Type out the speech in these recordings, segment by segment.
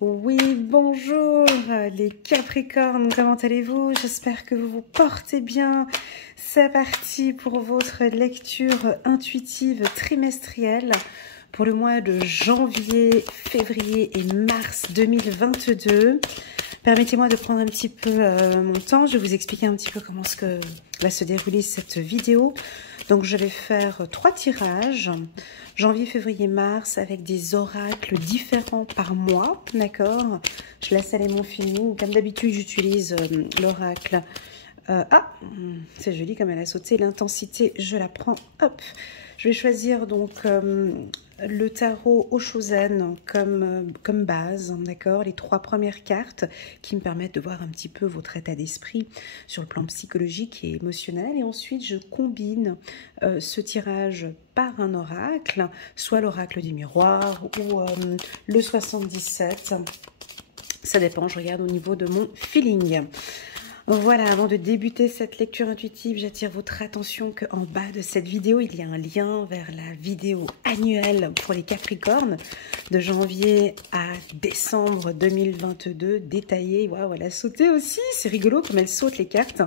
Oui, bonjour les Capricornes, comment allez-vous? J'espère que vous vous portez bien. C'est parti pour votre lecture intuitive trimestrielle pour le mois de janvier, février et mars 2022. Permettez-moi de prendre un petit peu mon temps. Je vais vous expliquer un petit peu comment va se dérouler cette vidéo. Donc, je vais faire 3 tirages, janvier, février, mars, avec des oracles différents par mois, d'accord? Je laisse aller mon feeling. Comme d'habitude, j'utilise l'oracle. C'est joli comme elle a sauté. L'intensité, je la prends. Hop. Je vais choisir donc le tarot Oshozen comme base, d'accord? Les 3 premières cartes qui me permettent de voir un petit peu votre état d'esprit sur le plan psychologique et émotionnel. Et ensuite, je combine ce tirage par un oracle, soit l'oracle du miroir ou le 77. Ça dépend, je regarde au niveau de mon feeling. Voilà, avant de débuter cette lecture intuitive, j'attire votre attention qu'en bas de cette vidéo, il y a un lien vers la vidéo annuelle pour les Capricornes de janvier à décembre 2022, détaillée. Waouh, elle a sauté aussi, c'est rigolo comme elle saute les cartes.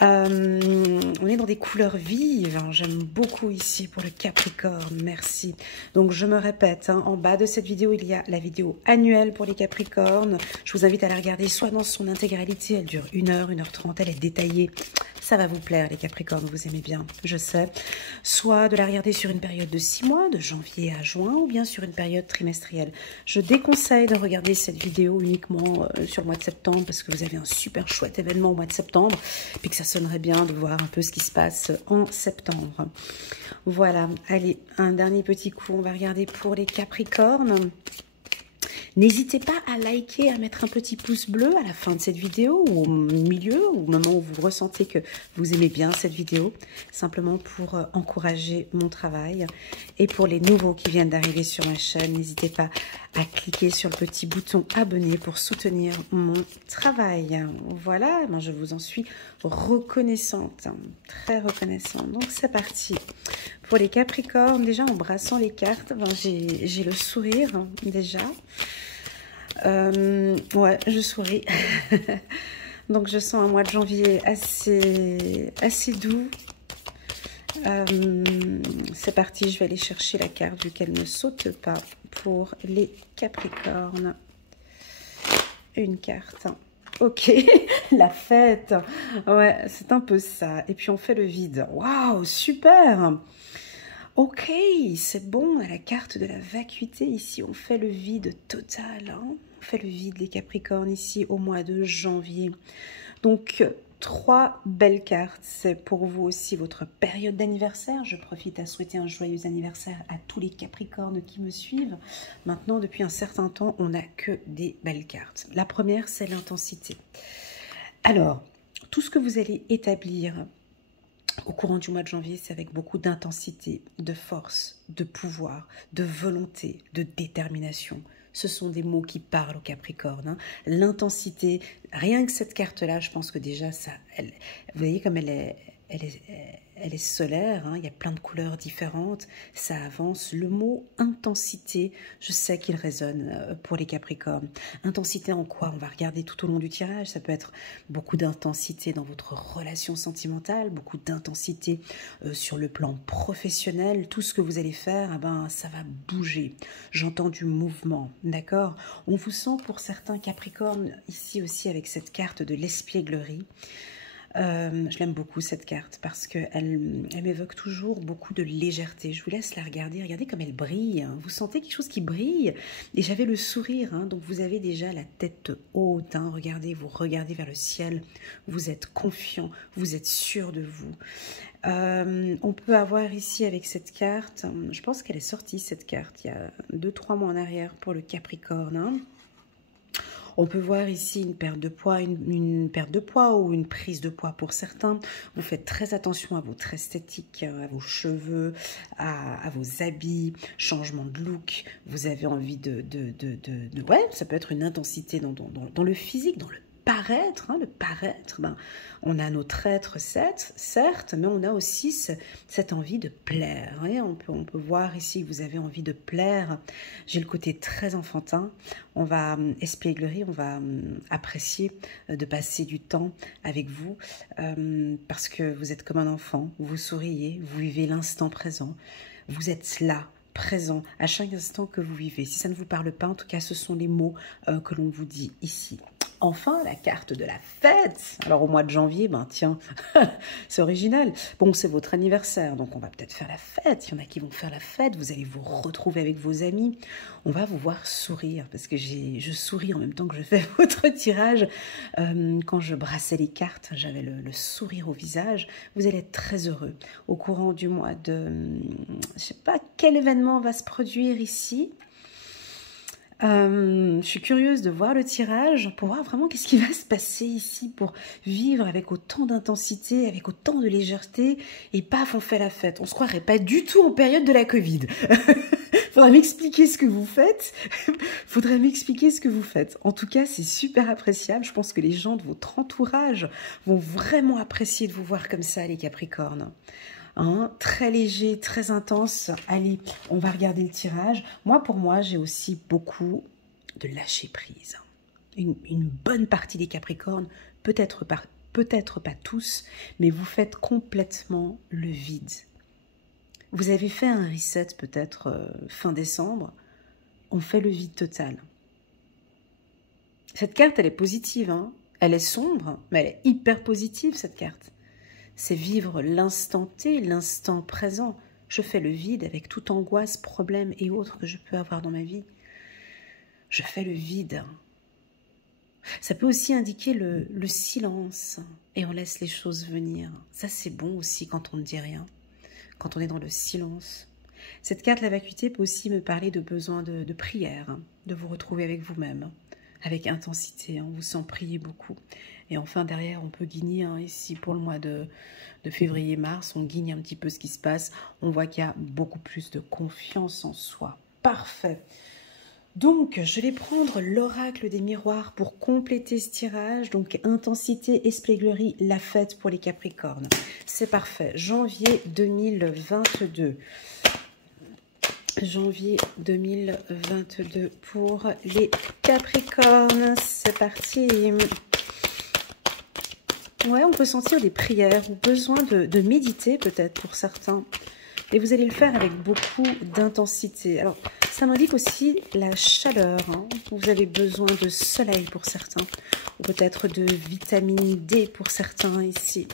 On est dans des couleurs vives, hein. J'aime beaucoup ici pour le Capricorne, merci. Donc je me répète, hein, en bas de cette vidéo, il y a la vidéo annuelle pour les Capricornes. Je vous invite à la regarder soit dans son intégralité, elle dure 1h, 1h30, elle est détaillée. Ça va vous plaire les Capricornes, vous aimez bien, je sais. Soit de la regarder sur une période de 6 mois, de janvier à juin, ou bien sur une période trimestrielle. Je déconseille de regarder cette vidéo uniquement sur le mois de septembre, parce que vous avez un super chouette événement au mois de septembre, puis que ça sonnerait bien de voir un peu ce qui se passe en septembre. Voilà, allez, un dernier petit coup, on va regarder pour les Capricornes. N'hésitez pas à liker, à mettre un petit pouce bleu à la fin de cette vidéo ou au milieu, ou au moment où vous ressentez que vous aimez bien cette vidéo, simplement pour encourager mon travail. Et pour les nouveaux qui viennent d'arriver sur ma chaîne, n'hésitez pas à cliquer sur le petit bouton abonner pour soutenir mon travail. Voilà, ben je vous en suis reconnaissante, très reconnaissante. Donc c'est parti. Pour les Capricornes, déjà en brassant les cartes, ben j'ai le sourire déjà. Ouais, je souris. Donc je sens un mois de janvier assez doux. C'est parti, je vais aller chercher la carte vu qu'elle ne saute pas pour les Capricornes. Une carte. Ok, la fête. Ouais, c'est un peu ça. Et puis on fait le vide. Waouh, super. Ok, c'est bon, à la carte de la vacuité, ici, on fait le vide total. Hein, on fait le vide, les Capricornes, ici, au mois de janvier. Donc, 3 belles cartes. C'est pour vous aussi votre période d'anniversaire. Je profite à souhaiter un joyeux anniversaire à tous les Capricornes qui me suivent. Maintenant, depuis un certain temps, on n'a que des belles cartes. La première, c'est l'intensité. Alors, tout ce que vous allez établir au courant du mois de janvier, c'est avec beaucoup d'intensité, de force, de pouvoir, de volonté, de détermination. Ce sont des mots qui parlent au Capricorne. Hein. L'intensité, rien que cette carte-là, je pense que déjà, vous voyez comme elle est solaire, hein, il y a plein de couleurs différentes, ça avance. Le mot intensité, je sais qu'il résonne pour les Capricornes. Intensité en quoi? On va regarder tout au long du tirage, ça peut être beaucoup d'intensité dans votre relation sentimentale, beaucoup d'intensité sur le plan professionnel, tout ce que vous allez faire, eh ben, ça va bouger. J'entends du mouvement, d'accord? On vous sent pour certains Capricornes, ici aussi avec cette carte de l'espièglerie. Je l'aime beaucoup cette carte parce qu'elle m'évoque toujours beaucoup de légèreté. Je vous laisse la regarder. Regardez comme elle brille. Hein. Vous sentez quelque chose qui brille. Et j'avais le sourire. Hein. Donc vous avez déjà la tête haute. Hein. Regardez, vous regardez vers le ciel. Vous êtes confiant. Vous êtes sûr de vous. On peut avoir ici avec cette carte, je pense qu'elle est sortie cette carte il y a 2-3 mois en arrière pour le Capricorne. Hein. On peut voir ici une perte de poids, une perte de poids ou une prise de poids pour certains. Vous faites très attention à votre esthétique, à vos cheveux, à vos habits, changement de look. Vous avez envie ouais, ça peut être une intensité dans le physique, dans le paraître, hein, le paraître, ben, on a notre être, certes, mais on a aussi cette envie de plaire. Hein. On peut voir ici que vous avez envie de plaire. J'ai le côté très enfantin. On va, espièglerie, on va apprécier de passer du temps avec vous parce que vous êtes comme un enfant, vous souriez, vous vivez l'instant présent, vous êtes là, présent, à chaque instant que vous vivez. Si ça ne vous parle pas, en tout cas, ce sont les mots que l'on vous dit ici. Enfin, la carte de la fête. Alors, au mois de janvier, ben tiens, c'est original. Bon, c'est votre anniversaire, donc on va peut-être faire la fête. Il y en a qui vont faire la fête. Vous allez vous retrouver avec vos amis. On va vous voir sourire, parce que je souris en même temps que je fais votre tirage. Quand je brassais les cartes, j'avais le sourire au visage. Vous allez être très heureux. Au courant du mois de... je ne sais pas quel événement va se produire ici. Je suis curieuse de voir le tirage pour voir vraiment qu'est-ce qui va se passer ici pour vivre avec autant d'intensité, avec autant de légèreté et paf, on fait la fête. On se croirait pas du tout en période de la Covid. Faudrait m'expliquer ce que vous faites. Faudrait m'expliquer ce que vous faites. En tout cas, c'est super appréciable. Je pense que les gens de votre entourage vont vraiment apprécier de vous voir comme ça, les Capricornes. Hein, très léger, très intense. Allez, on va regarder le tirage. Pour moi, j'ai aussi beaucoup de lâcher prise. Une bonne partie des Capricornes, peut-être pas tous, mais vous faites complètement le vide. Vous avez fait un reset peut-être fin décembre. On fait le vide total. Cette carte, elle est positive. Hein. Elle est sombre, mais elle est hyper positive, cette carte. C'est vivre l'instant T, l'instant présent. Je fais le vide avec toute angoisse, problème et autres que je peux avoir dans ma vie. Je fais le vide. Ça peut aussi indiquer le silence et on laisse les choses venir. Ça, c'est bon aussi quand on ne dit rien, quand on est dans le silence. Cette carte, la vacuité, peut aussi me parler de besoin de prière, de vous retrouver avec vous-même, avec intensité. On vous sent prier beaucoup. Et enfin, derrière, on peut guigner ici pour le mois de février-mars. On guigne un petit peu ce qui se passe. On voit qu'il y a beaucoup plus de confiance en soi. Parfait. Donc, je vais prendre l'oracle des miroirs pour compléter ce tirage. Donc, intensité, espièglerie, la fête pour les Capricornes. C'est parfait. Janvier 2022. Janvier 2022 pour les Capricornes. C'est parti. Ouais, on peut sentir des prières ou besoin de méditer peut-être pour certains. Et vous allez le faire avec beaucoup d'intensité. Alors, ça m'indique aussi la chaleur. Hein. Vous avez besoin de soleil pour certains. Ou peut-être de vitamine D pour certains ici.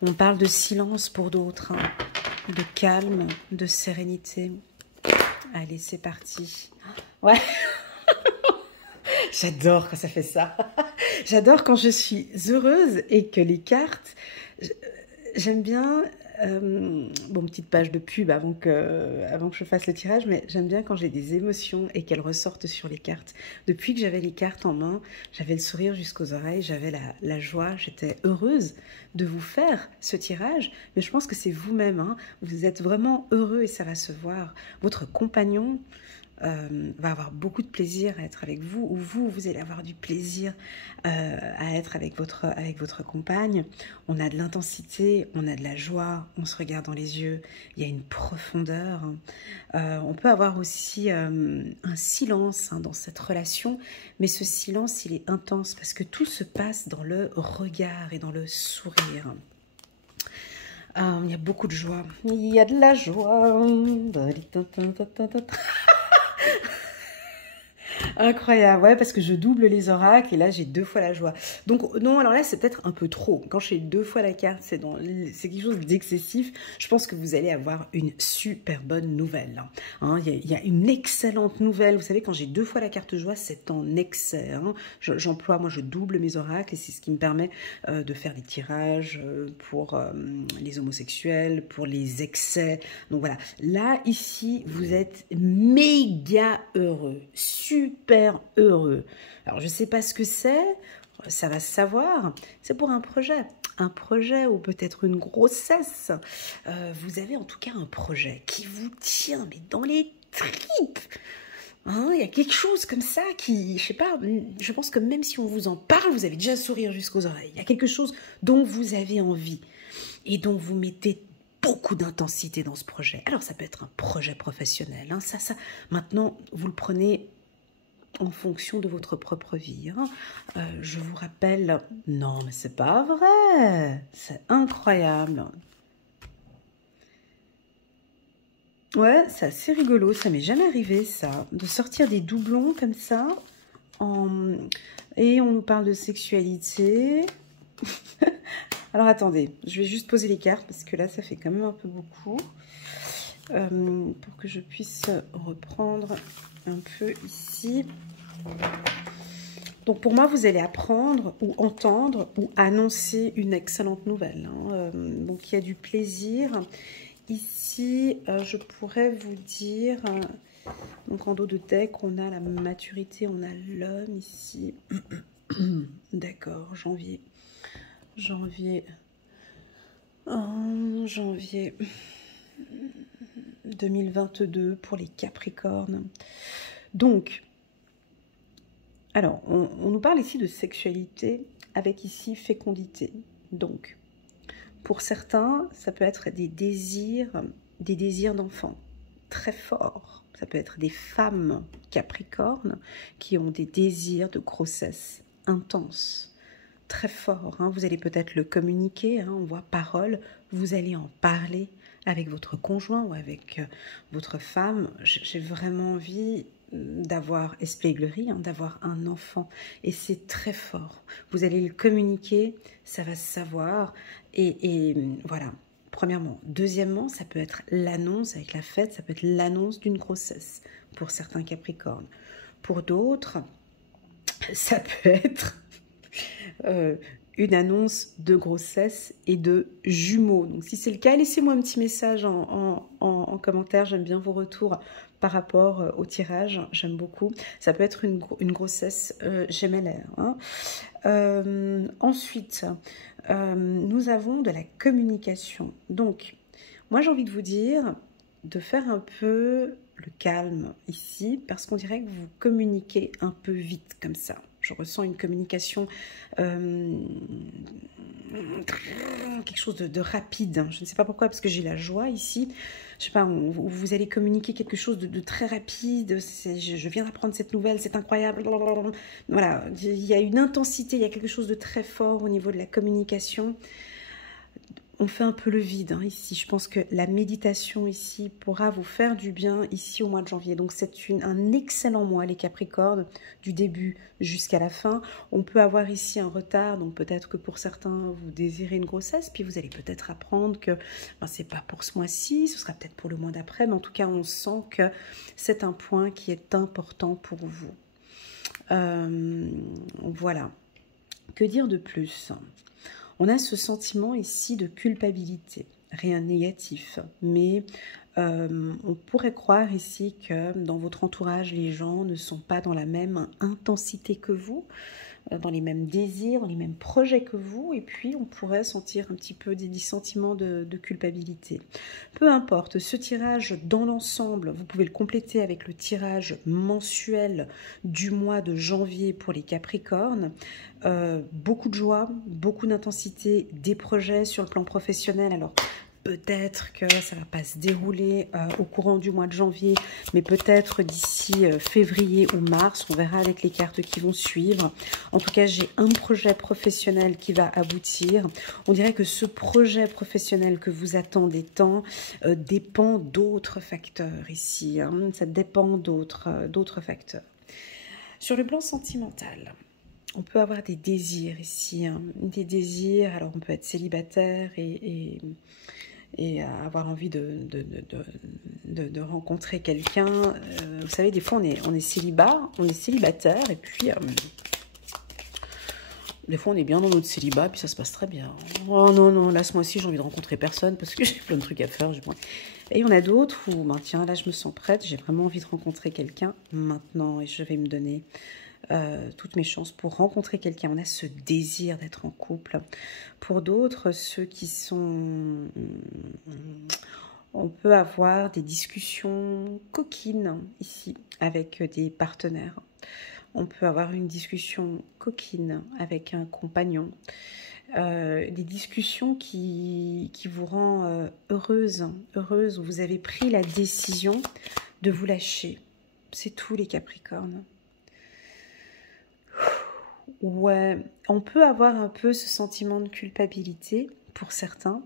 On parle de silence pour d'autres. Hein. De calme, de sérénité. Allez, c'est parti. Ouais. J'adore quand ça fait ça. J'adore quand je suis heureuse et que les cartes... J'aime bien... bon, petite page de pub avant que je fasse le tirage, mais j'aime bien quand j'ai des émotions et qu'elles ressortent sur les cartes. Depuis que j'avais les cartes en main, j'avais le sourire jusqu'aux oreilles, j'avais la joie, j'étais heureuse de vous faire ce tirage, mais je pense que c'est vous-même, hein, vous êtes vraiment heureux et ça va se voir. Votre compagnon va avoir beaucoup de plaisir à être avec vous, ou vous allez avoir du plaisir à être avec votre compagne. On a de l'intensité, on a de la joie, on se regarde dans les yeux, il y a une profondeur. On peut avoir aussi un silence dans cette relation, mais ce silence, il est intense parce que tout se passe dans le regard et dans le sourire. Il y a beaucoup de joie. Il y a de la joie. Incroyable, ouais, parce que je double les oracles et là j'ai 2 fois la joie. Donc non, alors là c'est peut-être un peu trop. Quand j'ai 2 fois la carte, c'est quelque chose d'excessif. Je pense que vous allez avoir une super bonne nouvelle. Hein, il y a une excellente nouvelle. Vous savez, quand j'ai 2 fois la carte joie, c'est en excès. Hein. J'emploie, moi je double mes oracles et c'est ce qui me permet de faire des tirages pour les homosexuels, pour les excès. Donc voilà, là ici vous êtes méga heureux, super heureux. Alors, je ne sais pas ce que c'est, ça va se savoir. C'est pour un projet ou peut-être une grossesse. Vous avez en tout cas un projet qui vous tient mais dans les tripes. Hein, il y a quelque chose comme ça qui, je sais pas, je pense que même si on vous en parle, vous avez déjà un sourire jusqu'aux oreilles. Il y a quelque chose dont vous avez envie et dont vous mettez beaucoup d'intensité dans ce projet. Alors ça peut être un projet professionnel, hein, ça, maintenant vous le prenez en fonction de votre propre vie. Hein. Je vous rappelle, non mais c'est pas vrai, c'est incroyable. Ouais, c'est assez rigolo, ça m'est jamais arrivé ça, de sortir des doublons comme ça, en... et on nous parle de sexualité. Alors attendez, je vais juste poser les cartes parce que là ça fait quand même un peu beaucoup, pour que je puisse reprendre un peu ici. Donc pour moi, vous allez apprendre ou entendre ou annoncer une excellente nouvelle. Hein. Donc il y a du plaisir. Ici, je pourrais vous dire, donc en dos de deck, on a la maturité, on a l'homme ici. D'accord, janvier. Janvier 2022 pour les Capricornes. Donc, alors, on nous parle ici de sexualité avec ici fécondité. Donc, pour certains, ça peut être des désirs d'enfants très forts. Ça peut être des femmes capricornes qui ont des désirs de grossesse intenses, très forts. Hein. Vous allez peut-être le communiquer, hein, on voit parole, vous allez en parler avec votre conjoint ou avec votre femme. J'ai vraiment envie d'avoir espièglerie, hein, d'avoir un enfant. Et c'est très fort. Vous allez le communiquer, ça va se savoir. Et voilà, premièrement. Deuxièmement, ça peut être l'annonce avec la fête, ça peut être l'annonce d'une grossesse pour certains Capricornes. Pour d'autres, ça peut être une annonce de grossesse et de jumeaux. Donc si c'est le cas, laissez-moi un petit message en commentaire. J'aime bien vos retours par rapport au tirage. J'aime beaucoup. Ça peut être une grossesse gémellaire. Hein. Ensuite, nous avons de la communication. Donc, moi j'ai envie de vous dire de faire un peu le calme ici parce qu'on dirait que vous communiquez un peu vite comme ça. Je ressens une communication, quelque chose de rapide. Je ne sais pas pourquoi, parce que j'ai la joie ici. Je sais pas, vous allez communiquer quelque chose de très rapide. Je viens d'apprendre cette nouvelle, c'est incroyable. Voilà, il y a une intensité, il y a quelque chose de très fort au niveau de la communication. On fait un peu le vide hein, ici. Je pense que la méditation ici pourra vous faire du bien ici au mois de janvier. Donc c'est un excellent mois les Capricornes, du début jusqu'à la fin. On peut avoir ici un retard, donc peut-être que pour certains vous désirez une grossesse, puis vous allez peut-être apprendre que c'est pas pour ce mois-ci, ce sera peut-être pour le mois d'après, mais en tout cas on sent que c'est un point qui est important pour vous. Voilà. Que dire de plus ? On a ce sentiment ici de culpabilité, rien de négatif, mais on pourrait croire ici que dans votre entourage, les gens ne sont pas dans la même intensité que vous, dans les mêmes désirs, dans les mêmes projets que vous, et puis on pourrait sentir un petit peu des sentiments de culpabilité. Peu importe, ce tirage dans l'ensemble, vous pouvez le compléter avec le tirage mensuel du mois de janvier pour les Capricornes. Beaucoup de joie, beaucoup d'intensité, des projets sur le plan professionnel. Alors, peut-être que ça ne va pas se dérouler au courant du mois de janvier, mais peut-être d'ici février ou mars, on verra avec les cartes qui vont suivre. En tout cas, j'ai un projet professionnel qui va aboutir. On dirait que ce projet professionnel que vous attendez tant dépend d'autres facteurs ici. Hein. Ça dépend d'autres facteurs. Sur le plan sentimental, on peut avoir des désirs ici, hein. Des désirs, alors on peut être célibataire et avoir envie de rencontrer quelqu'un. Vous savez, des fois, on est célibataire, et puis des fois, on est bien dans notre célibat, puis ça se passe très bien. Oh non, non, là, ce mois-ci, j'ai envie de rencontrer personne, parce que j'ai plein de trucs à faire. Et il y en a d'autres où, tiens, là, je me sens prête, j'ai vraiment envie de rencontrer quelqu'un maintenant, et je vais me donner toutes mes chances pour rencontrer quelqu'un. On a ce désir d'être en couple. Pour d'autres, ceux qui sont On peut avoir des discussions coquines ici avec des partenaires. On peut avoir une discussion coquine avec un compagnon. Des discussions qui vous rend heureuse, heureuse, où vous avez pris la décision de vous lâcher. C'est tout les Capricornes. Ouais, on peut avoir un peu ce sentiment de culpabilité pour certains,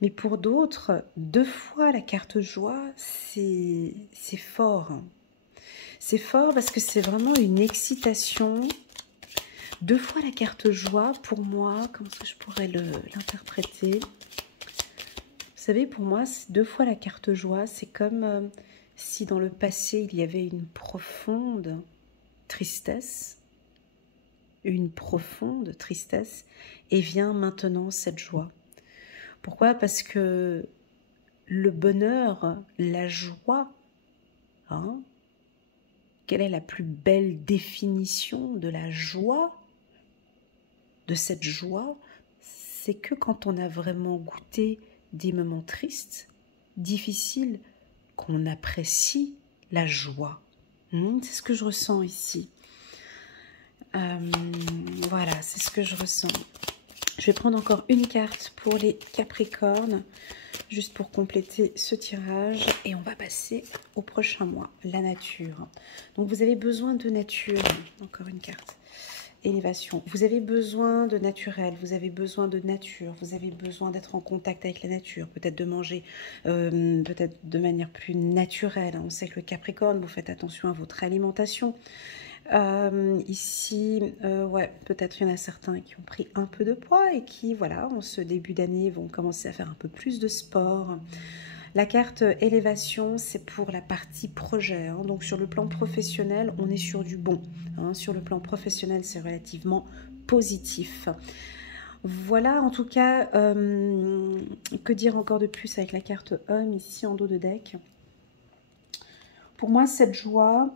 mais pour d'autres, 2 fois la carte joie, c'est fort. C'est fort parce que c'est vraiment une excitation. 2 fois la carte joie, pour moi, comment est-ce que je pourrais l'interpréter? Vous savez, pour moi, 2 fois la carte joie, c'est comme si dans le passé, il y avait une profonde tristesse, et vient maintenant cette joie. Pourquoi? Parce que le bonheur, la joie, hein, quelle est la plus belle définition de la joie, de cette joie? C'est que quand on a vraiment goûté des moments tristes, difficiles, qu'on apprécie la joie. C'est ce que je ressens ici. Voilà, c'est ce que je ressens. Je vais prendre encore une carte pour les Capricornes, juste pour compléter ce tirage. Et on va passer au prochain mois, la nature. Donc vous avez besoin de nature, encore une carte. Élévation. Vous avez besoin de naturel, vous avez besoin de nature, vous avez besoin d'être en contact avec la nature, peut-être de manger peut-être de manière plus naturelle. On sait que le Capricorne, vous faites attention à votre alimentation. Ici, ouais, peut-être il y en a certains qui ont pris un peu de poids et qui, voilà, en ce début d'année, vont commencer à faire un peu plus de sport. La carte élévation, c'est pour la partie projet. Hein. Donc sur le plan professionnel, on est sur du bon. Hein. Sur le plan professionnel, c'est relativement positif. Voilà, en tout cas, que dire encore de plus avec la carte homme ici en dos de deck? Pour moi, cette joie,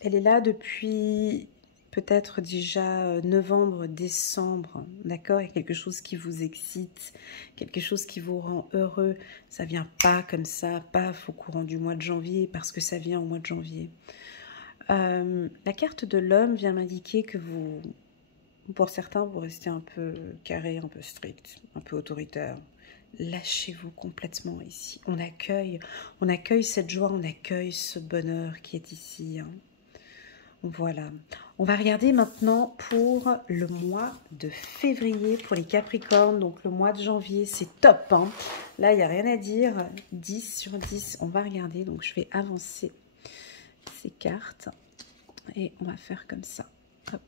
elle est là depuis peut-être déjà novembre, décembre, d'accord? Il y a quelque chose qui vous excite, quelque chose qui vous rend heureux. Ça vient pas comme ça, paf, au courant du mois de janvier, parce que ça vient au mois de janvier. La carte de l'homme vient m'indiquer que vous, pour certains, vous restez un peu carré, un peu strict, un peu autoritaire. Lâchez-vous complètement ici. On accueille cette joie, on accueille ce bonheur qui est ici, hein. Voilà, on va regarder maintenant pour le mois de février pour les Capricornes. Donc le mois de janvier, c'est top, hein. Là, il n'y a rien à dire, 10 sur 10. On va regarder, donc je vais avancer ces cartes et on va faire comme ça. Hop,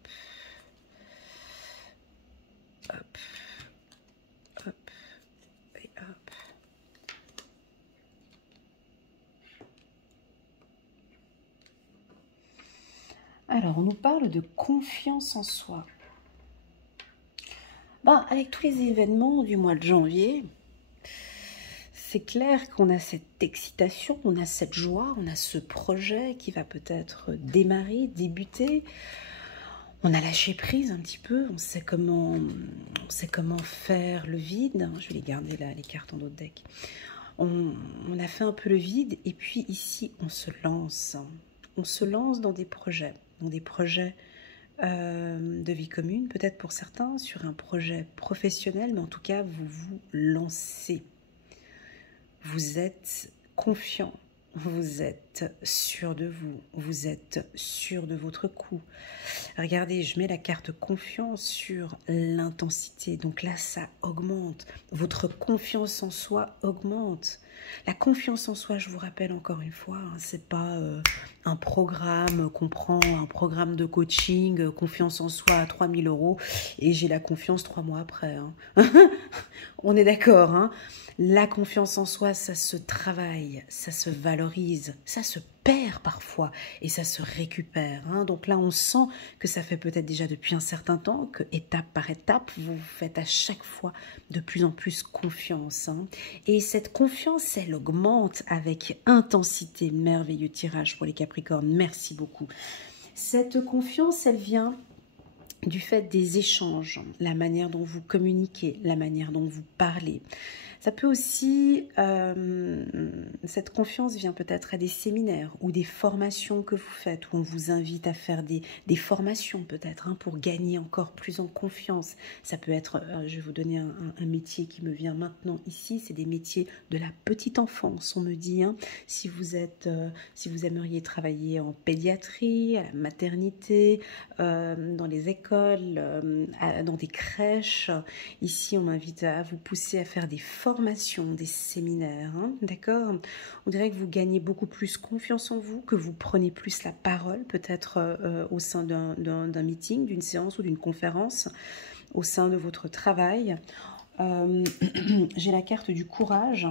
hop, hop et hop. Alors, on nous parle de confiance en soi. Ben, avec tous les événements du mois de janvier, c'est clair qu'on a cette excitation, on a cette joie, on a ce projet qui va peut-être démarrer, débuter. On a lâché prise un petit peu, on sait comment faire le vide. Je vais les garder là, les cartes en d'autres decks. On a fait un peu le vide et puis ici, on se lance. On se lance dans des projets. De vie commune, peut-être pour certains, sur un projet professionnel, mais en tout cas, vous vous lancez. Vous êtes confiant, vous êtes sûr de vous, vous êtes sûr de votre coup. Regardez, je mets la carte confiance sur l'intensité, donc là, ça augmente. Votre confiance en soi augmente. La confiance en soi, je vous rappelle encore une fois, hein, c'est pas un programme qu'on prend, un programme de coaching, confiance en soi à 3 000 € et j'ai la confiance 3 mois après. Hein. On est d'accord, hein? La confiance en soi, ça se travaille, ça se valorise, ça se perd parfois et ça se récupère. Hein. Donc là, on sent que ça fait peut-être déjà depuis un certain temps que étape par étape, vous vous faites à chaque fois de plus en plus confiance. Hein. Et cette confiance, elle augmente avec intensité. Merveilleux tirage pour les Capricornes. Merci beaucoup. Cette confiance, elle vient du fait des échanges, la manière dont vous communiquez, la manière dont vous parlez, Ça peut aussi, cette confiance vient peut-être à des séminaires ou des formations que vous faites, où on vous invite à faire des formations peut-être, hein, pour gagner encore plus en confiance. Ça peut être, je vais vous donner un métier qui me vient maintenant ici, c'est des métiers de la petite enfance, on me dit, hein. Si vous aimeriez travailler en pédiatrie, à la maternité, dans les écoles, dans des crèches, ici on m'invite à vous pousser à faire des formations, des séminaires, hein, d'accord? On dirait que vous gagnez beaucoup plus confiance en vous, que vous prenez plus la parole, peut-être au sein d'un meeting, d'une séance ou d'une conférence, au sein de votre travail. J'ai la carte du courage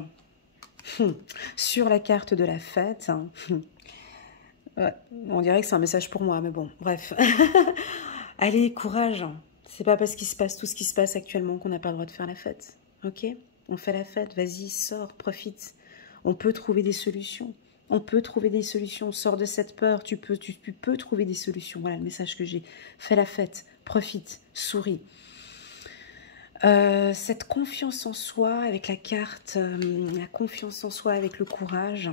sur la carte de la fête. Ouais, on dirait que c'est un message pour moi, mais bon, bref. Allez, courage. C'est pas parce qu'il se passe tout ce qui se passe actuellement qu'on n'a pas le droit de faire la fête. Ok? On fait la fête, vas-y, sors, profite. On peut trouver des solutions. On peut trouver des solutions. Sors de cette peur, tu peux trouver des solutions. Voilà le message que j'ai. Fais la fête, profite, souris. Cette confiance en soi avec la carte, la confiance en soi avec le courage.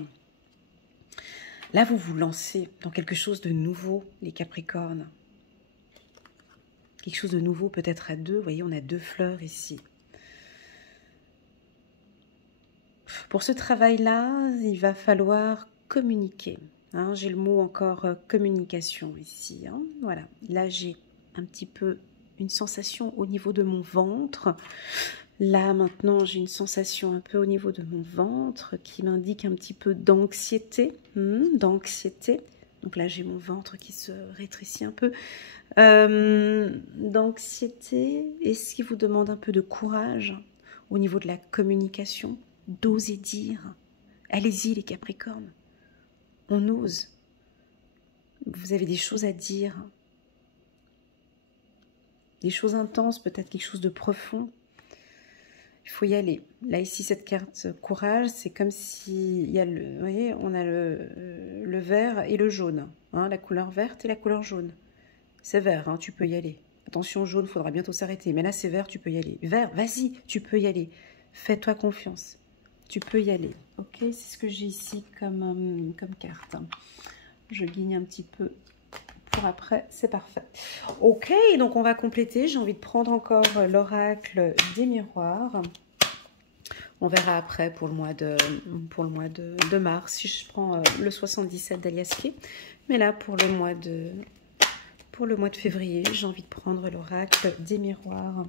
Là, vous vous lancez dans quelque chose de nouveau, les Capricornes. Quelque chose de nouveau, peut-être à deux. Vous voyez, on a deux fleurs ici. Pour ce travail-là, il va falloir communiquer. Hein, j'ai le mot encore communication ici. Hein, voilà. Là, j'ai un petit peu une sensation au niveau de mon ventre. Là, maintenant, j'ai une sensation un peu au niveau de mon ventre qui m'indique un petit peu d'anxiété. D'anxiété. Donc là, j'ai mon ventre qui se rétrécit un peu. D'anxiété et ce qui vous demande un peu de courage au niveau de la communication, d'oser dire. Allez-y les Capricornes, on ose. Vous avez des choses à dire, des choses intenses, peut-être quelque chose de profond. Il faut y aller. Là ici cette carte courage, c'est comme si il y a vous voyez, on a le vert et le jaune, hein, la couleur verte et la couleur jaune. C'est vert, hein, tu peux y aller. Attention, jaune, il faudra bientôt s'arrêter. Mais là, c'est vert, tu peux y aller. Vert, vas-y, tu peux y aller. Fais-toi confiance. Tu peux y aller. Ok, c'est ce que j'ai ici comme carte. Je guigne un petit peu pour après. C'est parfait. Ok, donc on va compléter. J'ai envie de prendre encore l'oracle des miroirs. On verra après pour le mois de mars, si je prends le 77 d'Aliaski. Mais là, pour le mois de février, j'ai envie de prendre l'oracle des miroirs.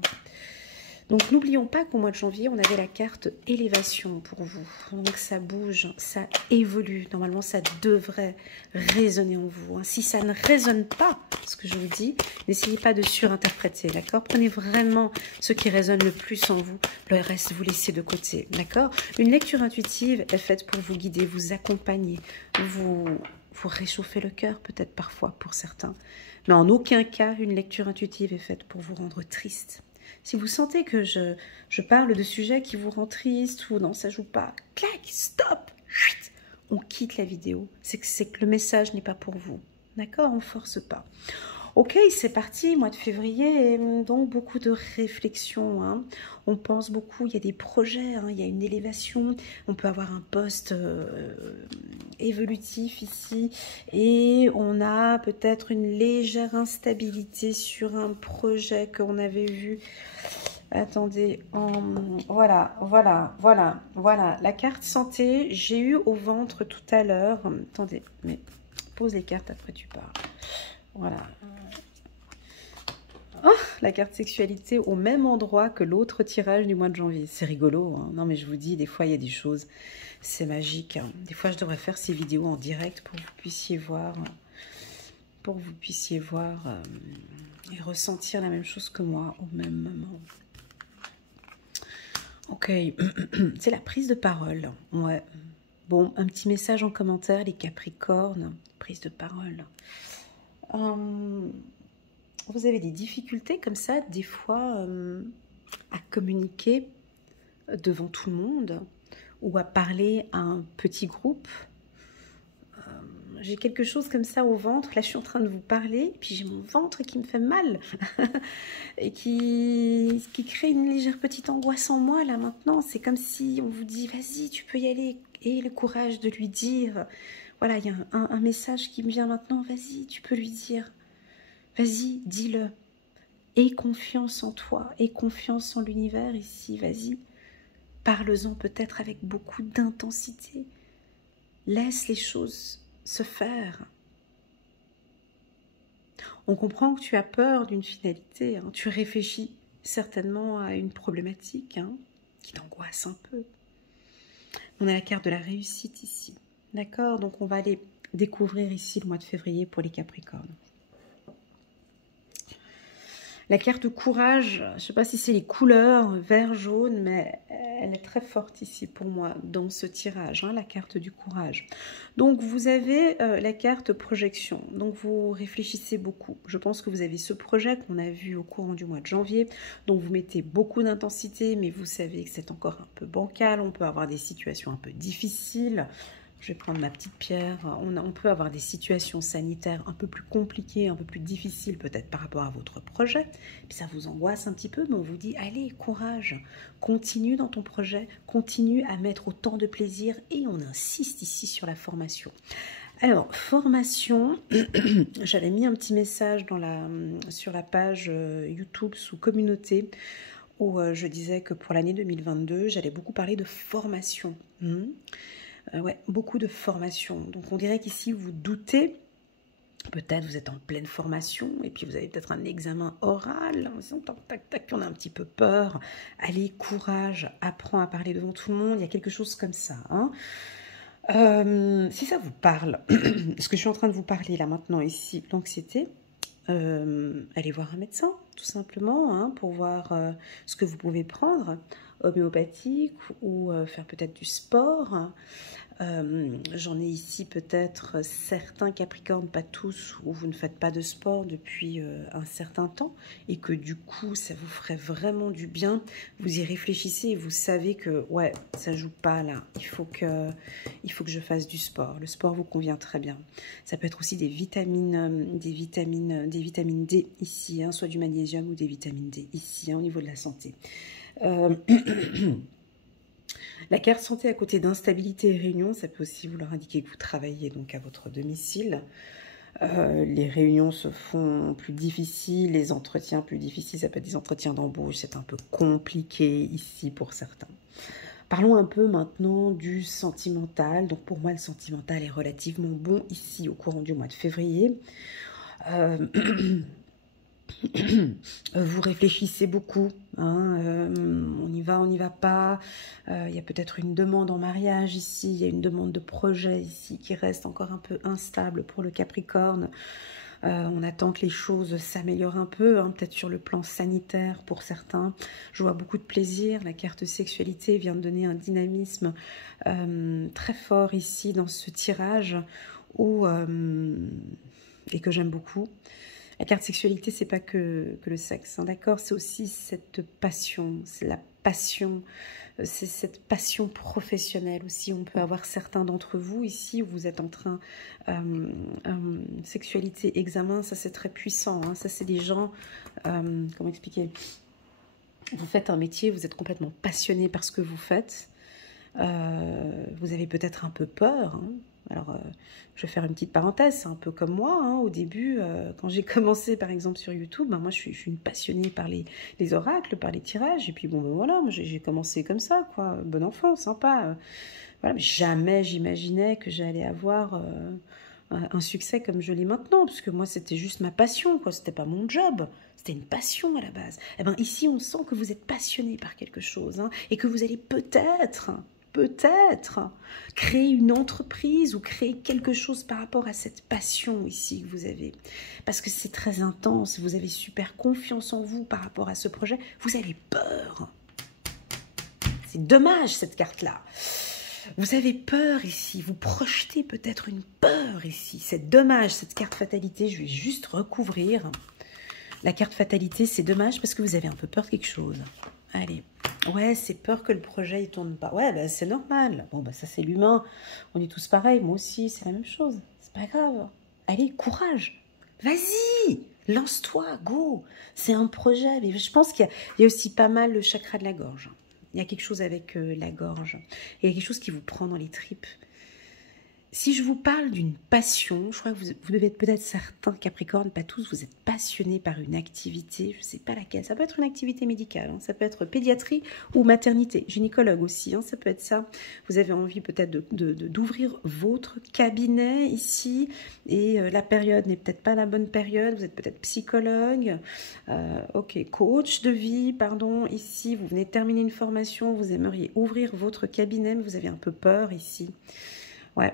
Donc n'oublions pas qu'au mois de janvier, on avait la carte élévation pour vous. Donc ça bouge, ça évolue. Normalement, ça devrait résonner en vous. Si ça ne résonne pas, ce que je vous dis, n'essayez pas de surinterpréter, d'accord? Prenez vraiment ce qui résonne le plus en vous. Le reste, vous laissez de côté, d'accord? Une lecture intuitive est faite pour vous guider, vous accompagner, vous réchauffer le cœur, peut-être parfois pour certains. Mais en aucun cas, une lecture intuitive est faite pour vous rendre triste. Si vous sentez que je parle de sujets qui vous rendent triste ou non, ça joue pas, clac, stop, chut, on quitte la vidéo. C'est que le message n'est pas pour vous. D'accord? On ne force pas. Ok, c'est parti, mois de février, donc beaucoup de réflexions, hein. On pense beaucoup, il y a des projets, hein, il y a une élévation, on peut avoir un poste évolutif ici, et on a peut-être une légère instabilité sur un projet qu'on avait vu. Attendez, voilà, la carte santé, j'ai eu au ventre tout à l'heure, attendez, mais pose les cartes, après tu parles. Voilà. Oh, la carte sexualité au même endroit que l'autre tirage du mois de janvier. C'est rigolo, hein. Non mais je vous dis, des fois il y a des choses, c'est magique, hein. Des fois je devrais faire ces vidéos en direct pour que vous puissiez voir, et ressentir la même chose que moi au même moment. Ok, c'est la prise de parole. Ouais. Bon, un petit message en commentaire, les Capricornes, prise de parole. Vous avez des difficultés comme ça, des fois, à communiquer devant tout le monde ou à parler à un petit groupe. J'ai quelque chose comme ça au ventre. Là, je suis en train de vous parler. Et puis, j'ai mon ventre qui me fait mal. Et qui crée une légère petite angoisse en moi, là, maintenant. C'est comme si on vous dit, vas-y, tu peux y aller. Et le courage de lui dire. Voilà, il y a un message qui me vient maintenant. Vas-y, tu peux lui dire. Vas-y, dis-le. Aie confiance en toi. Aie confiance en l'univers ici. Vas-y. Parle-en peut-être avec beaucoup d'intensité. Laisse les choses se faire. On comprend que tu as peur d'une finalité. Hein. Tu réfléchis certainement à une problématique qui t'angoisse un peu. On a la carte de la réussite ici. D'accord? Donc on va aller découvrir ici le mois de février pour les Capricornes. La carte courage, je ne sais pas si c'est les couleurs, vert, jaune, mais elle est très forte ici pour moi dans ce tirage, la carte du courage. Donc vous avez la carte projection, donc vous réfléchissez beaucoup. Je pense que vous avez ce projet qu'on a vu au courant du mois de janvier, donc vous mettez beaucoup d'intensité, mais vous savez que c'est encore un peu bancal, on peut avoir des situations un peu difficiles. Je vais prendre ma petite pierre. On peut avoir des situations sanitaires un peu plus compliquées, un peu plus difficiles peut-être par rapport à votre projet. Puis ça vous angoisse un petit peu, mais on vous dit, allez, courage, continue dans ton projet, continue à mettre autant de plaisir et on insiste ici sur la formation. Alors, formation, j'avais mis un petit message sur la page YouTube sous communauté où je disais que pour l'année 2022, j'allais beaucoup parler de formation. Ouais, beaucoup de formation. Donc on dirait qu'ici vous doutez, peut-être vous êtes en pleine formation et puis vous avez peut-être un examen oral, tac, tac, puis on a un petit peu peur. Allez, courage, apprends à parler devant tout le monde, il y a quelque chose comme ça. Si ça vous parle, ce que je suis en train de vous parler là maintenant ici, l'anxiété, allez voir un médecin tout simplement pour voir ce que vous pouvez prendre, homéopathique ou faire peut-être du sport. J'en ai ici peut-être certains Capricornes, pas tous, où vous ne faites pas de sport depuis un certain temps et que du coup ça vous ferait vraiment du bien. Vous y réfléchissez et vous savez que ouais, ça joue pas là, il faut que je fasse du sport. Le sport vous convient très bien. Ça peut être aussi des vitamines D ici, soit du magnésium ou des vitamines D ici au niveau de la santé. La carte santé à côté d'instabilité et réunion, ça peut aussi vouloir indiquer que vous travaillez donc à votre domicile. Les réunions se font plus difficiles, les entretiens plus difficiles, ça peut être des entretiens d'embauche, c'est un peu compliqué ici pour certains. Parlons un peu maintenant du sentimental. Donc pour moi, le sentimental est relativement bon ici au courant du mois de février. Vous réfléchissez beaucoup, on y va, on n'y va pas. Il y a peut-être une demande en mariage ici, il y a une demande de projet ici qui reste encore un peu instable pour le Capricorne. On attend que les choses s'améliorent un peu, peut-être sur le plan sanitaire pour certains. Je vois beaucoup de plaisir. La carte sexualité vient de donner un dynamisme très fort ici dans ce tirage et que j'aime beaucoup. La carte sexualité, c'est pas que le sexe, d'accord? C'est aussi cette passion, c'est la passion, c'est cette passion professionnelle aussi. On peut avoir certains d'entre vous ici où vous êtes en train, sexualité, examen, ça c'est très puissant. Ça c'est des gens, comment expliquer? Vous faites un métier, vous êtes complètement passionné par ce que vous faites. Vous avez peut-être un peu peur. Alors, je vais faire une petite parenthèse, c'est un peu comme moi, au début, quand j'ai commencé par exemple sur YouTube, moi je suis une passionnée par les oracles, par les tirages, et puis bon, voilà, moi j'ai commencé comme ça, quoi, bon enfant, sympa, voilà, mais jamais j'imaginais que j'allais avoir un succès comme je l'ai maintenant, parce que moi c'était juste ma passion, quoi, c'était pas mon job, c'était une passion à la base. Et ben ici on sent que vous êtes passionné par quelque chose, et que vous allez peut-être créer une entreprise ou créer quelque chose par rapport à cette passion ici que vous avez. Parce que c'est très intense, vous avez super confiance en vous par rapport à ce projet, vous avez peur. C'est dommage cette carte-là. Vous avez peur ici, vous projetez peut-être une peur ici. C'est dommage cette carte fatalité, je vais juste recouvrir. La carte fatalité, c'est dommage parce que vous avez un peu peur de quelque chose. Allez. Ouais, c'est peur que le projet il tourne pas. Ouais, c'est normal. Bon, ça c'est l'humain. On est tous pareils. Moi aussi, c'est la même chose. C'est pas grave. Allez, courage. Vas-y, lance-toi, go. C'est un projet. Mais je pense qu'il y a aussi pas mal le chakra de la gorge. Il y a quelque chose avec la gorge. Il y a quelque chose qui vous prend dans les tripes. Si je vous parle d'une passion, je crois que vous devez être peut-être certains Capricorne, pas tous, vous êtes passionnés par une activité, je ne sais pas laquelle. Ça peut être une activité médicale, hein, ça peut être pédiatrie ou maternité, gynécologue aussi, hein, ça peut être ça. Vous avez envie peut-être d'ouvrir votre cabinet ici et la période n'est peut-être pas la bonne période. Vous êtes peut-être psychologue, ok, coach de vie, pardon. Ici, vous venez de terminer une formation, vous aimeriez ouvrir votre cabinet, mais vous avez un peu peur ici. Ouais,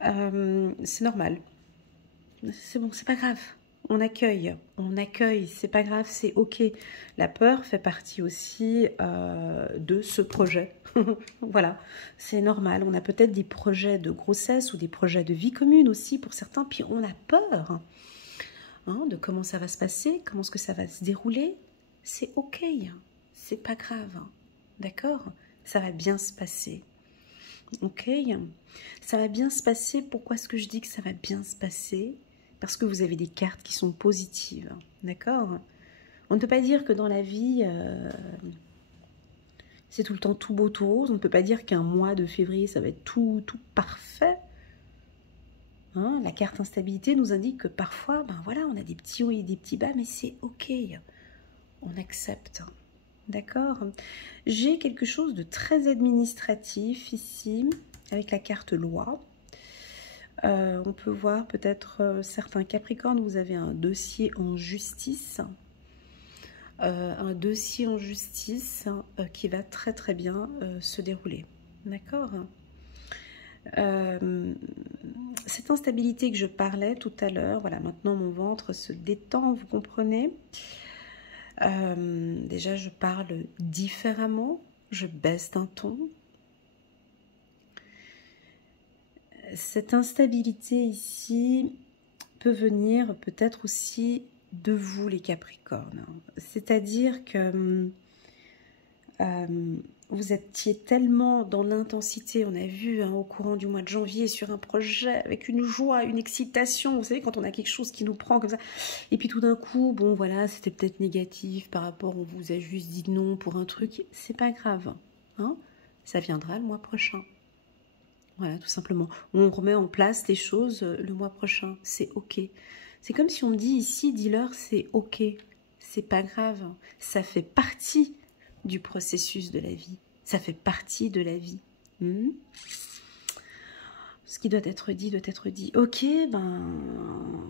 c'est normal. C'est bon, c'est pas grave. On accueille, c'est pas grave, c'est ok. La peur fait partie aussi de ce projet. Voilà, c'est normal. On a peut-être des projets de grossesse ou des projets de vie commune aussi pour certains, puis on a peur hein, de comment ça va se passer, comment est-ce que ça va se dérouler. C'est ok, c'est pas grave, d'accord? Ça va bien se passer. Ok, ça va bien se passer. Pourquoi est-ce que je dis que ça va bien se passer? Parce que vous avez des cartes qui sont positives, d'accord? On ne peut pas dire que dans la vie, c'est tout le temps tout beau, tout rose. On ne peut pas dire qu'un mois de février, ça va être tout parfait. Hein, la carte instabilité nous indique que parfois, ben voilà, on a des petits hauts et des petits bas, mais c'est ok. On accepte. D'accord? J'ai quelque chose de très administratif ici, avec la carte loi. On peut voir peut-être certains Capricornes, vous avez un dossier en justice. Un dossier en justice qui va très très bien se dérouler. D'accord? Cette instabilité que je parlais tout à l'heure, voilà, maintenant mon ventre se détend, vous comprenez? Déjà, je parle différemment, je baisse d'un ton. Cette instabilité ici peut venir peut-être aussi de vous, les Capricornes. C'est-à-dire que vous étiez tellement dans l'intensité, on a vu hein, au courant du mois de janvier sur un projet avec une joie, une excitation, vous savez quand on a quelque chose qui nous prend comme ça, et puis tout d'un coup, bon voilà, c'était peut-être négatif par rapport, on vous a juste dit non pour un truc, c'est pas grave, hein, ça viendra le mois prochain. Voilà, tout simplement. On remet en place les choses le mois prochain, c'est ok. C'est comme si on me dit ici, dis-leur, c'est ok, c'est pas grave, ça fait partie du processus de la vie. Ça fait partie de la vie. Ce qui doit être dit, doit être dit. Ok, ben,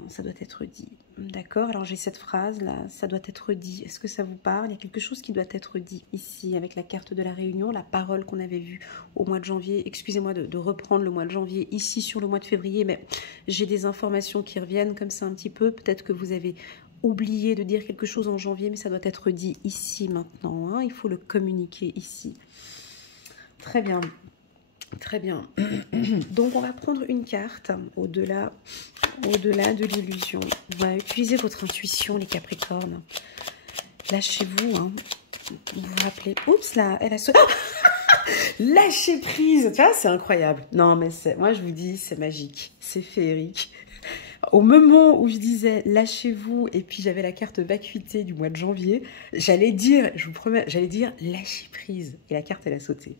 ça doit être dit. D'accord, alors j'ai cette phrase-là, ça doit être dit. Est-ce que ça vous parle? Il y a quelque chose qui doit être dit ici, avec la carte de la réunion, la parole qu'on avait vue au mois de janvier. Excusez-moi de reprendre le mois de janvier ici sur le mois de février, mais j'ai des informations qui reviennent comme ça un petit peu. Peut-être que vous avez oublié de dire quelque chose en janvier, mais ça doit être dit ici maintenant. Hein, il faut le communiquer ici. Très bien. Très bien. Donc, on va prendre une carte au-delà de l'illusion. On va utiliser votre intuition, les Capricornes. Lâchez-vous. Hein. Vous vous rappelez. Oups, là, elle a sauté. Lâchez prise. Tu vois, c'est incroyable. Non, mais moi, je vous dis, c'est magique. C'est féerique. Au moment où je disais lâchez-vous et puis j'avais la carte vacuité du mois de janvier, j'allais dire, je vous promets, j'allais dire lâchez prise et la carte elle a sauté.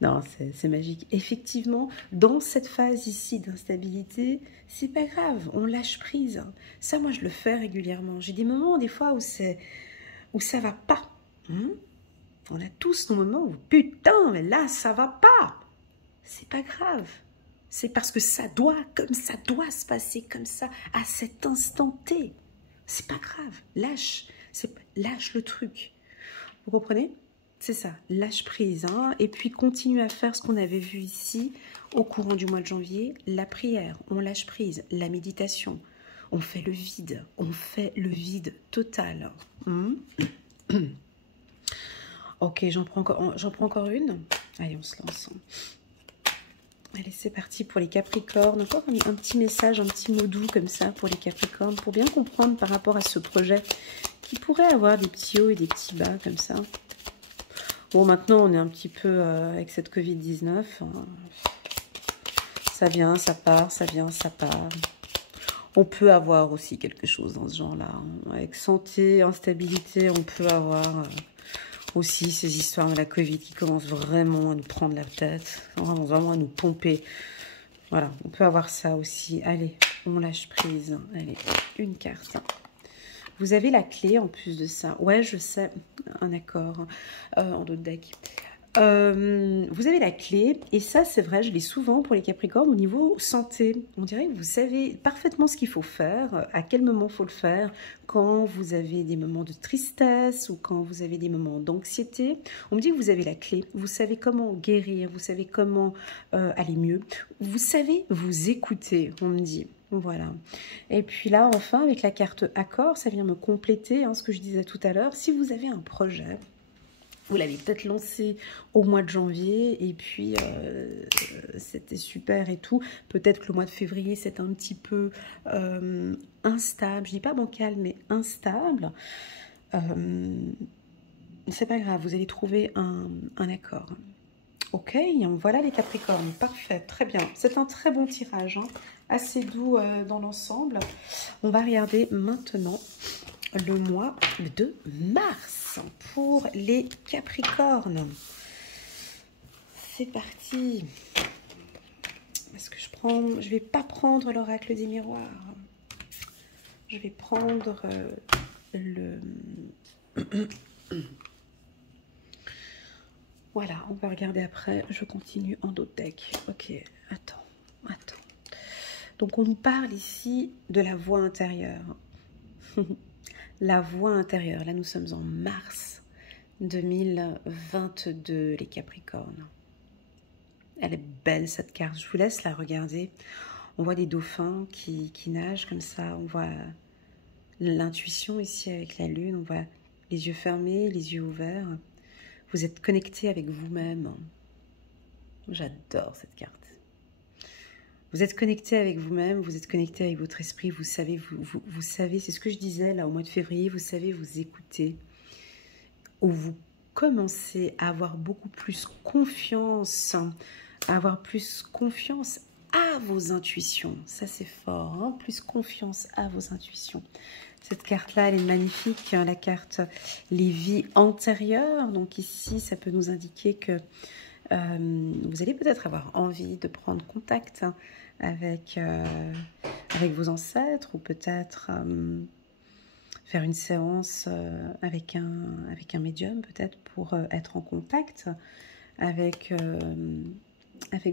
Non, c'est magique. Effectivement, dans cette phase ici d'instabilité, c'est pas grave, on lâche prise. Ça, moi je le fais régulièrement. J'ai des moments des fois où ça va pas. On a tous nos moments où putain, mais là ça va pas. C'est pas grave. C'est parce que ça doit se passer comme ça, à cet instant T. C'est pas grave, lâche le truc. Vous comprenez? C'est ça, lâche prise. Hein, et puis continue à faire ce qu'on avait vu ici au courant du mois de janvier, la prière, on lâche prise, la méditation. On fait le vide total. Ok, j'en prends encore une. Allez, on se lance. Allez, c'est parti pour les Capricornes. Encore un petit message, un petit mot doux comme ça pour les Capricornes, pour bien comprendre par rapport à ce projet qui pourrait avoir des petits hauts et des petits bas comme ça. Bon, maintenant, on est un petit peu avec cette Covid-19. Hein. Ça vient, ça part, ça vient, ça part. On peut avoir aussi quelque chose dans ce genre-là. Hein. Avec santé, instabilité, on peut avoir aussi ces histoires de la Covid qui commencent vraiment à nous prendre la tête, vraiment à nous pomper. Voilà, on peut avoir ça aussi. Allez, on lâche prise. Allez, une carte. Vous avez la clé en plus de ça. Ouais, je sais, un accord en d'autres decks. Vous avez la clé, et ça c'est vrai, je l'ai souvent pour les Capricornes au niveau santé. On dirait que vous savez parfaitement ce qu'il faut faire, à quel moment il faut le faire, quand vous avez des moments de tristesse ou quand vous avez des moments d'anxiété. On me dit que vous avez la clé, vous savez comment guérir, vous savez comment aller mieux, vous savez vous écouter, on me dit. Voilà. Et puis là, enfin, avec la carte accord, ça vient me compléter ce que je disais tout à l'heure. Si vous avez un projet, vous l'avez peut-être lancé au mois de janvier et puis c'était super et tout. Peut-être que le mois de février, c'est un petit peu instable. Je dis pas bancal, mais instable. C'est pas grave, vous allez trouver un accord. Ok, voilà les Capricornes, parfait, très bien. C'est un très bon tirage, hein, assez doux dans l'ensemble. On va regarder maintenant le mois de mars pour les Capricornes. C'est parti. Est-ce que je vais pas prendre l'oracle des miroirs. Je vais prendre le... Voilà, on va regarder après. Je continue en d'autres decks. Ok, attends. Donc, on nous parle ici de la voix intérieure. La voix intérieure. Là, nous sommes en mars 2022, les Capricornes. Elle est belle, cette carte. Je vous laisse la regarder. On voit des dauphins qui nagent comme ça. On voit l'intuition ici avec la lune. On voit les yeux fermés, les yeux ouverts. Vous êtes connecté avec vous-même. J'adore cette carte. Vous êtes connecté avec vous-même, vous êtes connecté avec votre esprit, vous savez, vous savez, c'est ce que je disais là au mois de février, vous savez vous écouter, où vous commencez à avoir beaucoup plus confiance, à vos intuitions. Ça c'est fort, hein, plus confiance à vos intuitions. Cette carte-là, elle est magnifique, hein, la carte les vies antérieures. Donc ici, ça peut nous indiquer que vous allez peut-être avoir envie de prendre contact avec vos ancêtres ou peut-être faire une séance avec un médium peut-être pour être en contact avec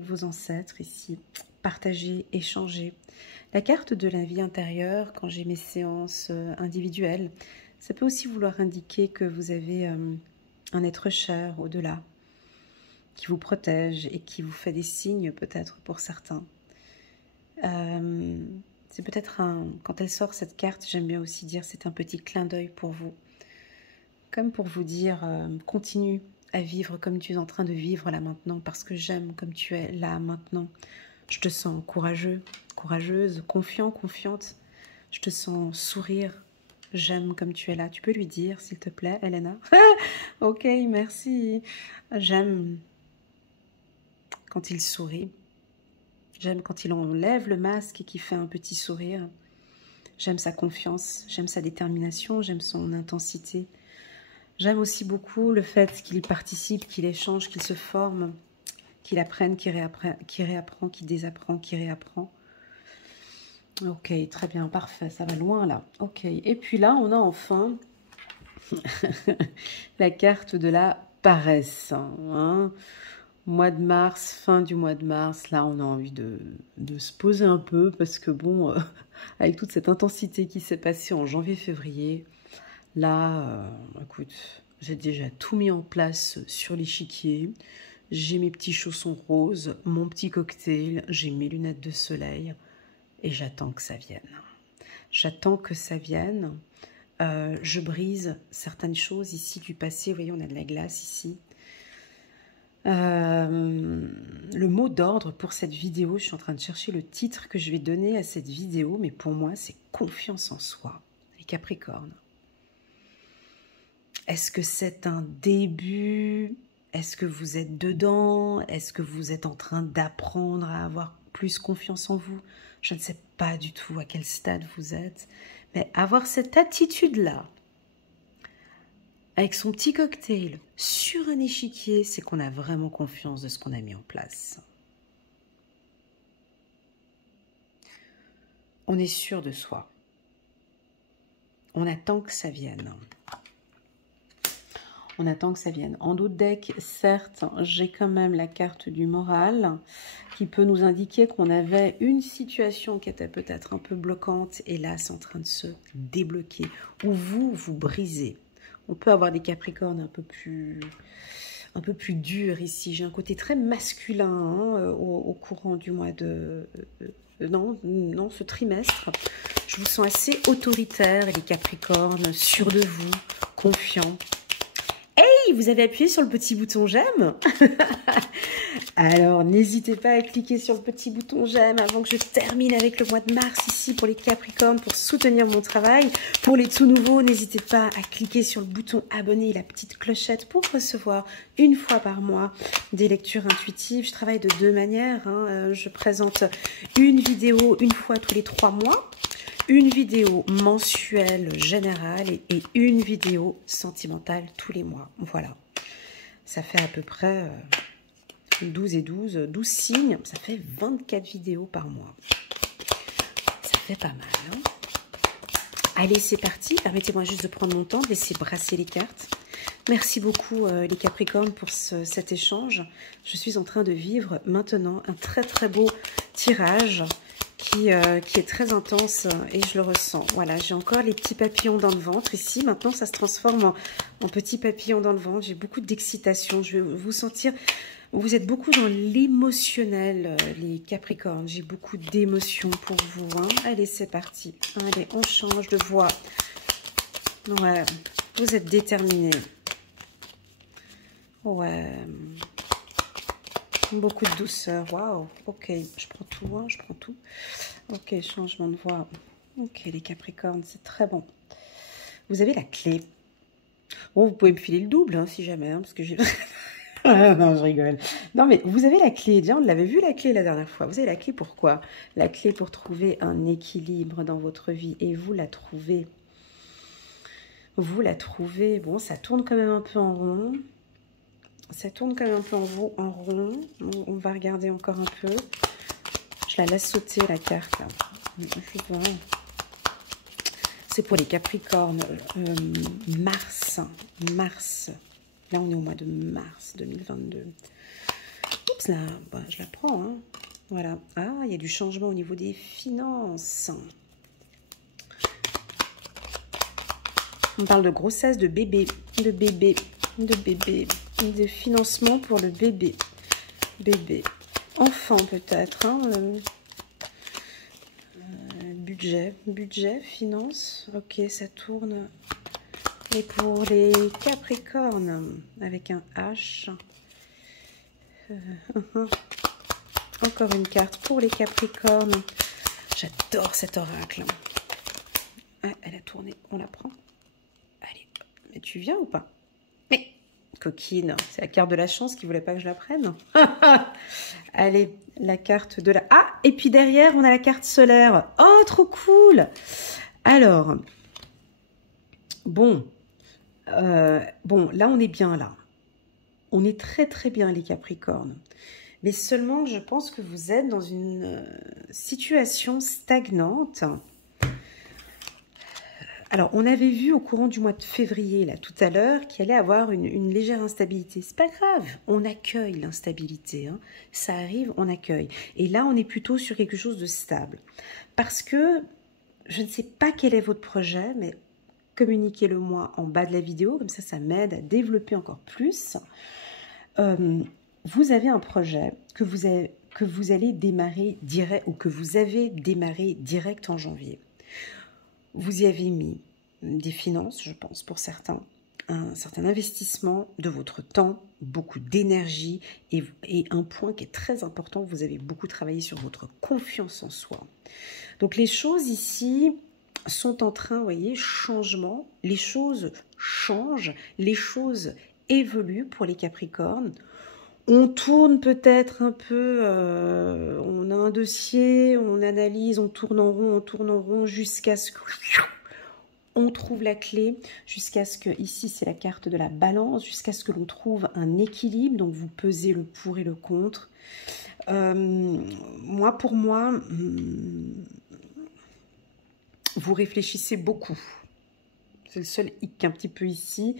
vos ancêtres ici. Partager, échanger. La carte de la vie intérieure, quand j'ai mes séances individuelles, ça peut aussi vouloir indiquer que vous avez un être cher au-delà, qui vous protège et qui vous fait des signes peut-être pour certains. C'est peut-être quand elle sort cette carte, j'aime bien aussi dire c'est un petit clin d'œil pour vous. Comme pour vous dire continue à vivre comme tu es en train de vivre là maintenant parce que j'aime comme tu es là maintenant. Je te sens courageux, courageuse, confiant, confiante. Je te sens sourire. J'aime comme tu es là. Tu peux lui dire, s'il te plaît, Elena. Ok, merci. J'aime quand il sourit. J'aime quand il enlève le masque et qu'il fait un petit sourire. J'aime sa confiance, j'aime sa détermination, j'aime son intensité. J'aime aussi beaucoup le fait qu'il participe, qu'il échange, qu'il se forme, qu'il apprenne, qu'il réapprend, qu'il désapprend, qu'il réapprend. Ok, très bien, parfait, ça va loin là. Ok, et puis là, on a enfin la carte de la paresse. Hein. Mois de mars, fin du mois de mars, là, on a envie de se poser un peu parce que bon, avec toute cette intensité qui s'est passée en janvier-février, là, écoute, j'ai déjà tout mis en place sur l'échiquier. J'ai mes petits chaussons roses, mon petit cocktail, j'ai mes lunettes de soleil et j'attends que ça vienne. J'attends que ça vienne. Je brise certaines choses ici du passé. Vous voyez, on a de la glace ici. Le mot d'ordre pour cette vidéo, je suis en train de chercher le titre que je vais donner à cette vidéo, mais pour moi, c'est confiance en soi, les Capricornes. Est-ce que c'est un début? Est-ce que vous êtes dedans? Est-ce que vous êtes en train d'apprendre à avoir plus confiance en vous? Je ne sais pas du tout à quel stade vous êtes, mais avoir cette attitude-là, avec son petit cocktail sur un échiquier, c'est qu'on a vraiment confiance de ce qu'on a mis en place. On est sûr de soi. On attend que ça vienne. On attend que ça vienne. En d'autres decks, certes, j'ai quand même la carte du moral qui peut nous indiquer qu'on avait une situation qui était peut-être un peu bloquante et là, c'est en train de se débloquer. Ou vous brisez. On peut avoir des capricornes un peu plus durs ici. J'ai un côté très masculin hein, au courant du mois de... non, ce trimestre. Je vous sens assez autoritaire, les capricornes, sûrs de vous, confiants. Hey, vous avez appuyé sur le petit bouton j'aime. Alors, n'hésitez pas à cliquer sur le petit bouton j'aime avant que je termine avec le mois de mars ici pour les Capricornes pour soutenir mon travail. Pour les tout nouveaux, n'hésitez pas à cliquer sur le bouton abonner et la petite clochette pour recevoir une fois par mois des lectures intuitives. Je travaille de deux manières. Hein. Je présente une vidéo une fois tous les 3 mois. Une vidéo mensuelle générale et une vidéo sentimentale tous les mois. Voilà. Ça fait à peu près 12 et 12 signes. Ça fait 24 vidéos par mois. Ça fait pas mal. Hein. Allez, c'est parti. Permettez-moi juste de prendre mon temps, de laisser brasser les cartes. Merci beaucoup les Capricornes pour cet échange. Je suis en train de vivre maintenant un très très beau tirage qui est très intense et je le ressens. Voilà, j'ai encore les petits papillons dans le ventre ici. Maintenant, ça se transforme en petits papillons dans le ventre. J'ai beaucoup d'excitation. Je vais vous sentir... Vous êtes beaucoup dans l'émotionnel, les Capricornes. J'ai beaucoup d'émotions pour vous. Hein. Allez, c'est parti. Allez, on change de voix. Ouais, vous êtes déterminés. Ouais... Beaucoup de douceur, waouh, ok, je prends tout, hein, je prends tout. Ok, changement de voix. Ok, les Capricornes, c'est très bon. Vous avez la clé. Bon, vous pouvez me filer le double, hein, si jamais, hein, parce que j'ai... non, je rigole. Non, mais vous avez la clé, déjà, on l'avait vu la clé la dernière fois. Vous avez la clé pourquoi? La clé pour trouver un équilibre dans votre vie, et vous la trouvez. Vous la trouvez, bon, ça tourne quand même un peu en rond. Ça tourne quand même un peu en rond. On va regarder encore un peu. Je la laisse sauter, la carte. C'est pour les Capricornes. Mars. Là, on est au mois de mars 2022. Oups, là, bah, je la prends. Hein. Voilà. Ah, il y a du changement au niveau des finances. On parle de grossesse, de bébé, de financement pour le bébé. Enfant peut-être. Hein, budget, finance. Ok, ça tourne. Et pour les Capricornes, avec un H. Encore une carte pour les Capricornes. J'adore cet oracle. Ah, elle a tourné, on la prend. Allez, mais tu viens ou pas? Mais, coquine, c'est la carte de la chance qui voulait pas que je la prenne. Allez, la carte de la... Ah, et puis derrière, on a la carte solaire. Oh, trop cool. Alors, bon, là, on est bien là. On est très, très bien, les Capricornes. Mais seulement, je pense que vous êtes dans une situation stagnante. Alors, on avait vu au courant du mois de février, là, tout à l'heure, qu'il allait avoir une légère instabilité. C'est pas grave, on accueille l'instabilité. Hein. Ça arrive, on accueille. Et là, on est plutôt sur quelque chose de stable. Parce que, je ne sais pas quel est votre projet, mais communiquez-le-moi en bas de la vidéo, comme ça m'aide à développer encore plus. Vous avez un projet que vous allez démarrer direct, ou que vous avez démarré direct en janvier. Vous y avez mis des finances, je pense, pour certains, un certain investissement de votre temps, beaucoup d'énergie et un point qui est très important, vous avez beaucoup travaillé sur votre confiance en soi. Donc les choses ici sont en train, vous voyez, changement, les choses changent, les choses évoluent pour les Capricornes. On tourne peut-être un peu, on a un dossier, on analyse, on tourne en rond jusqu'à ce que on trouve la clé, jusqu'à ce que, ici c'est la carte de la balance, jusqu'à ce que l'on trouve un équilibre, donc vous pesez le pour et le contre. Pour moi, vous réfléchissez beaucoup. C'est le seul hic un petit peu ici.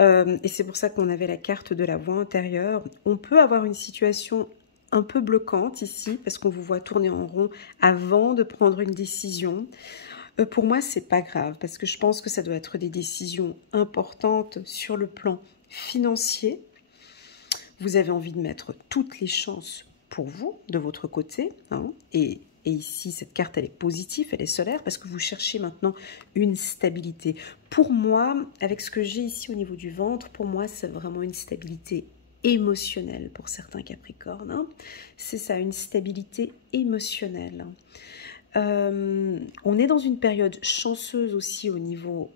Et c'est pour ça qu'on avait la carte de la voix intérieure. On peut avoir une situation un peu bloquante ici, parce qu'on vous voit tourner en rond avant de prendre une décision. Pour moi, c'est pas grave, parce que je pense que ça doit être des décisions importantes sur le plan financier. Vous avez envie de mettre toutes les chances pour vous, de votre côté, hein, et ici, cette carte, elle est positive, elle est solaire, parce que vous cherchez maintenant une stabilité. Pour moi, avec ce que j'ai ici au niveau du ventre, pour moi, c'est vraiment une stabilité émotionnelle pour certains Capricornes. Hein. C'est ça, une stabilité émotionnelle. On est dans une période chanceuse aussi au niveau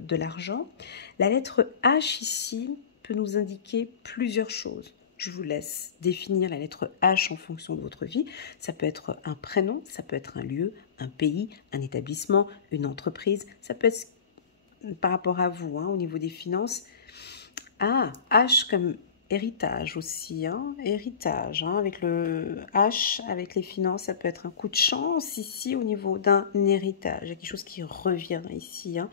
de l'argent. La lettre H ici peut nous indiquer plusieurs choses. Je vous laisse définir la lettre H en fonction de votre vie. Ça peut être un prénom, ça peut être un lieu, un pays, un établissement, une entreprise. Ça peut être par rapport à vous, hein, au niveau des finances. Ah, H comme héritage aussi, hein, héritage, hein, avec le H, avec les finances, ça peut être un coup de chance ici au niveau d'un héritage. Il y a quelque chose qui revient ici, hein,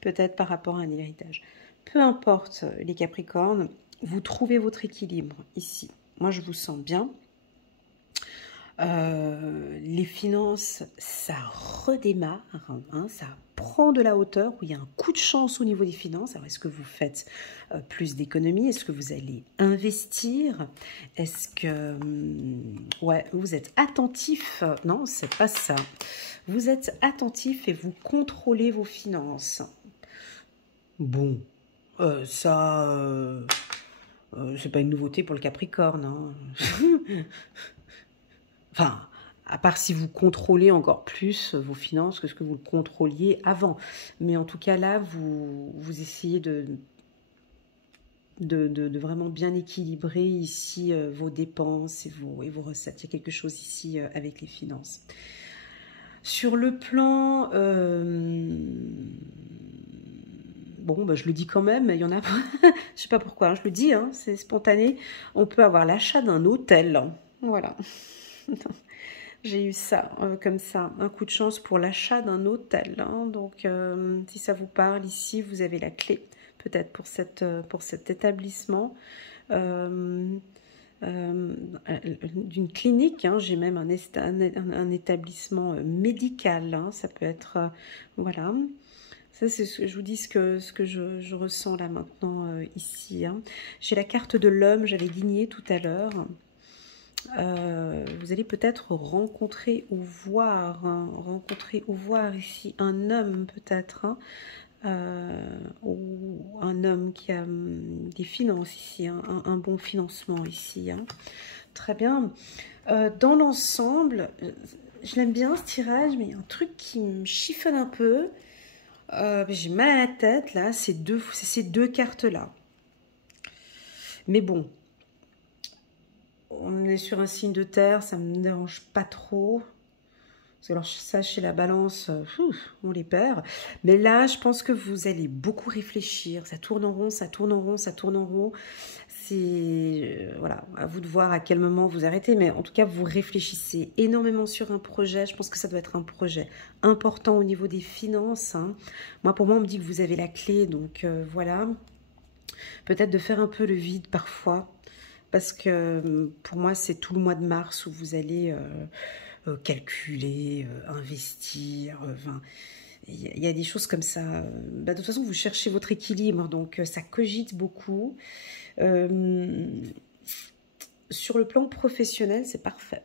peut-être par rapport à un héritage. Peu importe les Capricornes, vous trouvez votre équilibre ici. Moi, je vous sens bien. Les finances, ça redémarre, hein, ça prend de la hauteur, où il y a un coup de chance au niveau des finances. Alors, est-ce que vous faites plus d'économies? Est-ce que vous allez investir? Est-ce que ouais, vous êtes attentif? Non, c'est pas ça. Vous êtes attentif et vous contrôlez vos finances. Bon, ça, c'est pas une nouveauté pour le Capricorne. Hein. Enfin, à part si vous contrôlez encore plus vos finances que ce que vous le contrôliez avant. Mais en tout cas, là, vous essayez de vraiment bien équilibrer ici vos dépenses et vos recettes. Il y a quelque chose ici avec les finances. Sur le plan... bon, bah, je le dis quand même, il y en a... je sais pas pourquoi, hein, je le dis, hein, c'est spontané. On peut avoir l'achat d'un hôtel. Voilà. J'ai eu ça, comme ça, un coup de chance pour l'achat d'un hôtel. Hein. Donc, si ça vous parle, ici, vous avez la clé, peut-être, pour cet établissement. D'une clinique, hein. J'ai même un établissement médical. Hein. Ça peut être, voilà. Ça, c'est ce que je vous dis, ce que je ressens là maintenant, ici. Hein. J'ai la carte de l'homme, j'avais guigné tout à l'heure. Vous allez peut-être rencontrer ou voir ici un homme peut-être, hein, ou un homme qui a des finances ici, hein, un bon financement ici. Hein. Très bien. Dans l'ensemble, je l'aime bien ce tirage, mais il y a un truc qui me chiffonne un peu. J'ai mal à la tête là, c'est ces deux cartes-là. Mais bon. On est sur un signe de terre, ça ne me dérange pas trop. Parce que alors ça, chez la balance, on les perd. Mais là, je pense que vous allez beaucoup réfléchir. Ça tourne en rond, ça tourne en rond, ça tourne en rond. C'est voilà, à vous de voir à quel moment vous arrêtez. Mais en tout cas, vous réfléchissez énormément sur un projet. Je pense que ça doit être un projet important au niveau des finances. Hein. Pour moi, on me dit que vous avez la clé. Donc voilà. Peut-être de faire un peu le vide parfois. Parce que pour moi, c'est tout le mois de mars où vous allez calculer, investir. Il y a des choses comme ça. De toute façon, vous cherchez votre équilibre, donc ça cogite beaucoup. Sur le plan professionnel, c'est parfait.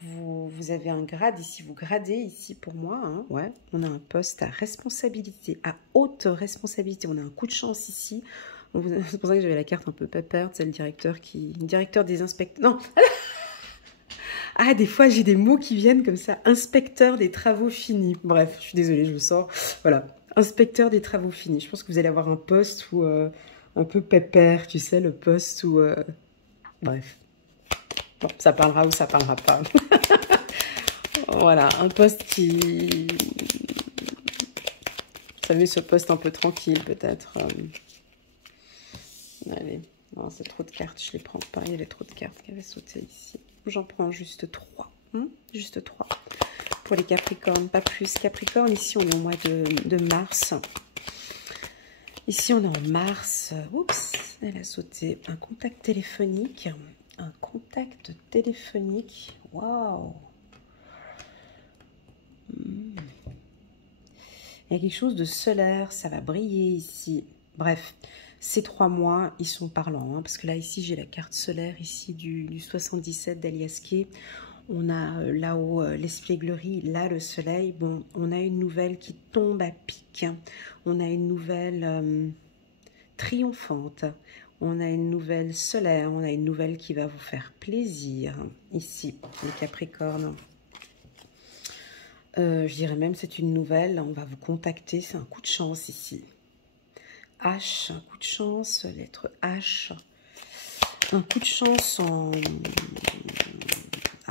Vous avez un grade ici, vous gradez ici pour moi. Hein, ouais, on a un poste à responsabilité, à haute responsabilité. On a un coup de chance ici. C'est pour ça que j'avais la carte un peu pépère, c'est le directeur des inspecteurs. Non. Ah, des fois j'ai des mots qui viennent comme ça. Inspecteur des travaux finis. Bref, je suis désolée, je le sors. Voilà, inspecteur des travaux finis. Je pense que vous allez avoir un poste où un peu pépère, tu sais, le poste où... Bref. Bon, ça parlera ou ça parlera pas. Voilà, un poste qui... Vous savez, ce poste un peu tranquille, peut-être. Allez, non, c'est trop de cartes, je les prends pas. Il y avait trop de cartes qui avaient sauté ici. J'en prends juste 3. Juste 3. Pour les Capricornes, pas plus. Capricorne, ici, on est au mois de mars. Ici, on est en mars. Oups, elle a sauté. Un contact téléphonique. Un contact téléphonique. Waouh! Il y a quelque chose de solaire. Ça va briller ici. Bref, ces 3 mois, ils sont parlants. Parce que là, ici, j'ai la carte solaire ici du 77 d'Alias Kay. On a là-haut l'espièglerie, là le soleil. Bon, on a une nouvelle qui tombe à pic. On a une nouvelle triomphante. On a une nouvelle solaire. On a une nouvelle qui va vous faire plaisir. Ici, les Capricornes. Je dirais même c'est une nouvelle. On va vous contacter. C'est un coup de chance ici. H, un coup de chance. Lettre H. Un coup de chance en...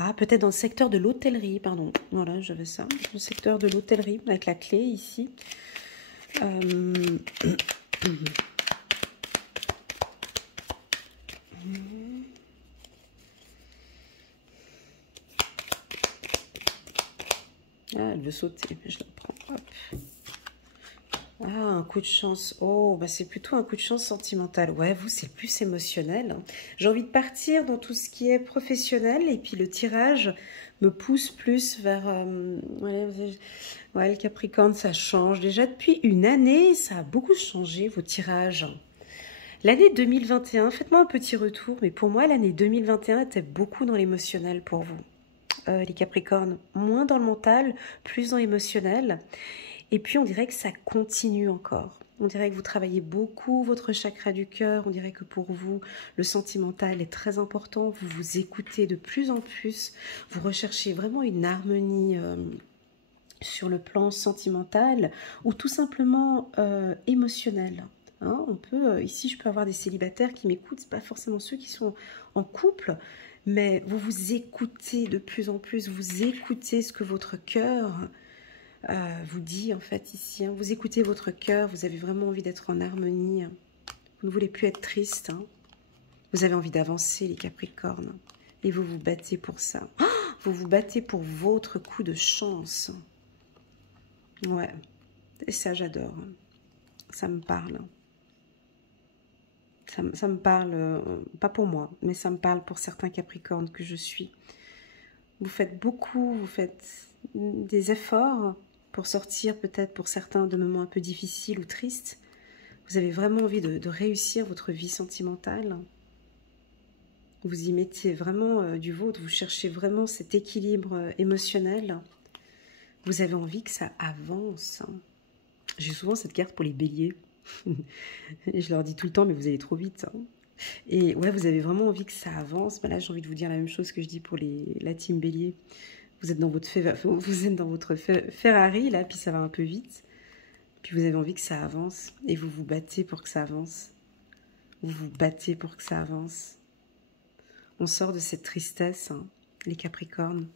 Ah, peut-être dans le secteur de l'hôtellerie, pardon. Voilà, j'avais ça. Le secteur de l'hôtellerie, avec la clé ici. Ah, elle veut sauter, mais je la prends. Hop. Ah, un coup de chance. Oh, bah c'est plutôt un coup de chance sentimental. Ouais, vous, c'est plus émotionnel. J'ai envie de partir dans tout ce qui est professionnel. Et puis le tirage me pousse plus vers... ouais, le Capricorne, ça change. Déjà depuis une année, ça a beaucoup changé, vos tirages. L'année 2021, faites-moi un petit retour. Mais pour moi, l'année 2021 était beaucoup dans l'émotionnel pour vous. Les Capricornes, moins dans le mental, plus dans l'émotionnel. Et puis, on dirait que ça continue encore. On dirait que vous travaillez beaucoup votre chakra du cœur. On dirait que pour vous, le sentimental est très important. Vous vous écoutez de plus en plus. Vous recherchez vraiment une harmonie sur le plan sentimental ou tout simplement émotionnel. Hein, on peut, ici, je peux avoir des célibataires qui m'écoutent. Ce pas forcément ceux qui sont en couple, mais vous vous écoutez de plus en plus. Vous écoutez ce que votre cœur... vous dit en fait ici, hein, vous écoutez votre cœur, vous avez vraiment envie d'être en harmonie, vous ne voulez plus être triste, hein. Vous avez envie d'avancer les Capricornes et vous vous battez pour ça. Oh, vous vous battez pour votre coup de chance. Ouais, et ça j'adore, ça me parle. Ça me parle, pas pour moi, mais ça me parle pour certains Capricornes que je suis. Vous faites beaucoup, vous faites des efforts pour sortir peut-être pour certains de moments un peu difficiles ou tristes. Vous avez vraiment envie de réussir votre vie sentimentale. Vous y mettez vraiment du vôtre, vous cherchez vraiment cet équilibre émotionnel. Vous avez envie que ça avance. J'ai souvent cette carte pour les béliers. Et je leur dis tout le temps, mais vous allez trop vite. Et ouais, vous avez vraiment envie que ça avance. Ben là, j'ai envie de vous dire la même chose que je dis pour la team bélier. Vous êtes dans votre Ferrari, là, puis ça va un peu vite. Puis vous avez envie que ça avance. Et vous vous battez pour que ça avance. Vous vous battez pour que ça avance. On sort de cette tristesse, hein, les Capricornes.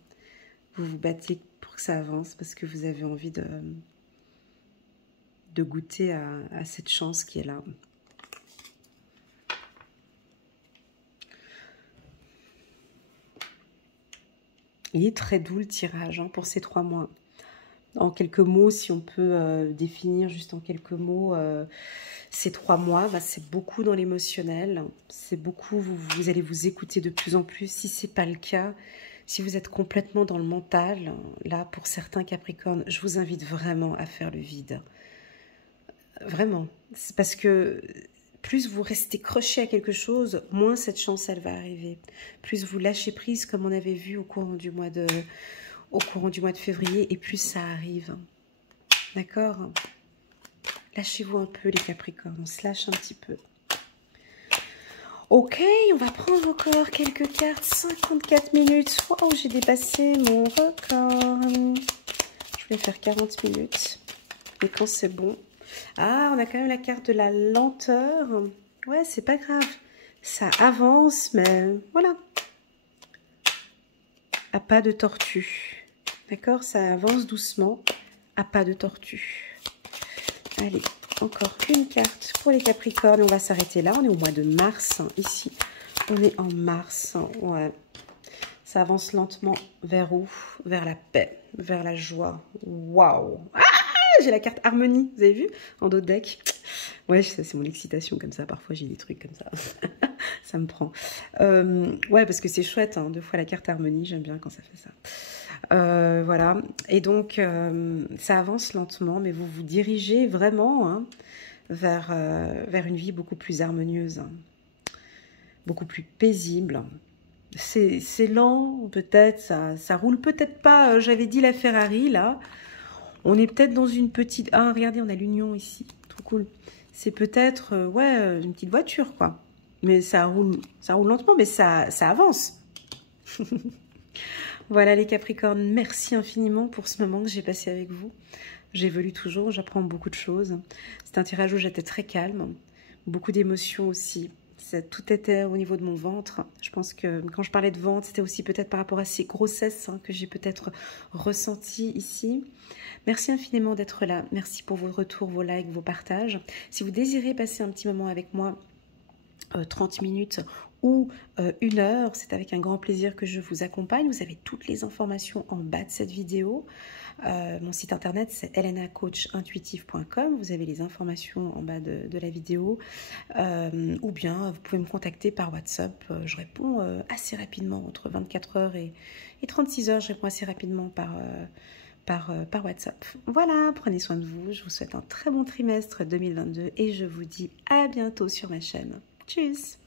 Vous vous battez pour que ça avance parce que vous avez envie de goûter à cette chance qui est là. Il est très doux le tirage hein, pour ces 3 mois. En quelques mots, si on peut définir juste en quelques mots, ces 3 mois, bah, c'est beaucoup dans l'émotionnel. C'est beaucoup, vous allez vous écouter de plus en plus. Si ce n'est pas le cas, si vous êtes complètement dans le mental, là, pour certains Capricornes, je vous invite vraiment à faire le vide. Vraiment. C'est parce que plus vous restez croché à quelque chose, moins cette chance, elle va arriver. Plus vous lâchez prise, comme on avait vu au courant du mois de février, et plus ça arrive. D'accord? Lâchez-vous un peu, les Capricornes. On se lâche un petit peu. Ok, on va prendre encore quelques cartes. 54 minutes. Oh, j'ai dépassé mon record. Je vais faire 40 minutes. Et quand c'est bon... Ah, on a quand même la carte de la lenteur. Ouais, c'est pas grave. Ça avance, mais voilà. À pas de tortue. D'accord? Ça avance doucement, à pas de tortue. Allez, encore une carte pour les Capricornes. On va s'arrêter là. On est au mois de mars, hein, ici. On est en mars. Hein, ouais. Ça avance lentement vers où? Vers la paix, vers la joie. Waouh! Ah, j'ai la carte harmonie, vous avez vu? En dos de deck. Ouais, c'est mon excitation comme ça. Parfois, j'ai des trucs comme ça. Ça me prend. Ouais, parce que c'est chouette, hein, 2 fois la carte harmonie. J'aime bien quand ça fait ça. Voilà. Et donc, ça avance lentement, mais vous vous dirigez vraiment, hein, vers une vie beaucoup plus harmonieuse, hein, beaucoup plus paisible. C'est lent, peut-être, ça roule peut-être pas. J'avais dit la Ferrari, là. On est peut-être dans une petite... Ah, regardez, on a l'Union ici. Trop cool. C'est peut-être, ouais, une petite voiture, quoi. Mais ça roule lentement, mais ça avance. Voilà, les Capricornes, merci infiniment pour ce moment que j'ai passé avec vous. J'évolue toujours, j'apprends beaucoup de choses. C'est un tirage où j'étais très calme. Beaucoup d'émotions aussi. Tout était au niveau de mon ventre. Je pense que quand je parlais de ventre, c'était aussi peut-être par rapport à ces grossesses, hein, que j'ai peut-être ressenties ici. Merci infiniment d'être là. Merci pour vos retours, vos likes, vos partages. Si vous désirez passer un petit moment avec moi, 30 minutes ou 1 heure, c'est avec un grand plaisir que je vous accompagne. Vous avez toutes les informations en bas de cette vidéo. Mon site internet, c'est elenacoachintuitive.com. Vous avez les informations en bas de la vidéo. Ou bien, vous pouvez me contacter par WhatsApp. Je réponds assez rapidement, entre 24 heures et 36 heures. Je réponds assez rapidement par WhatsApp. Voilà, prenez soin de vous. Je vous souhaite un très bon trimestre 2022 et je vous dis à bientôt sur ma chaîne. Tchuss!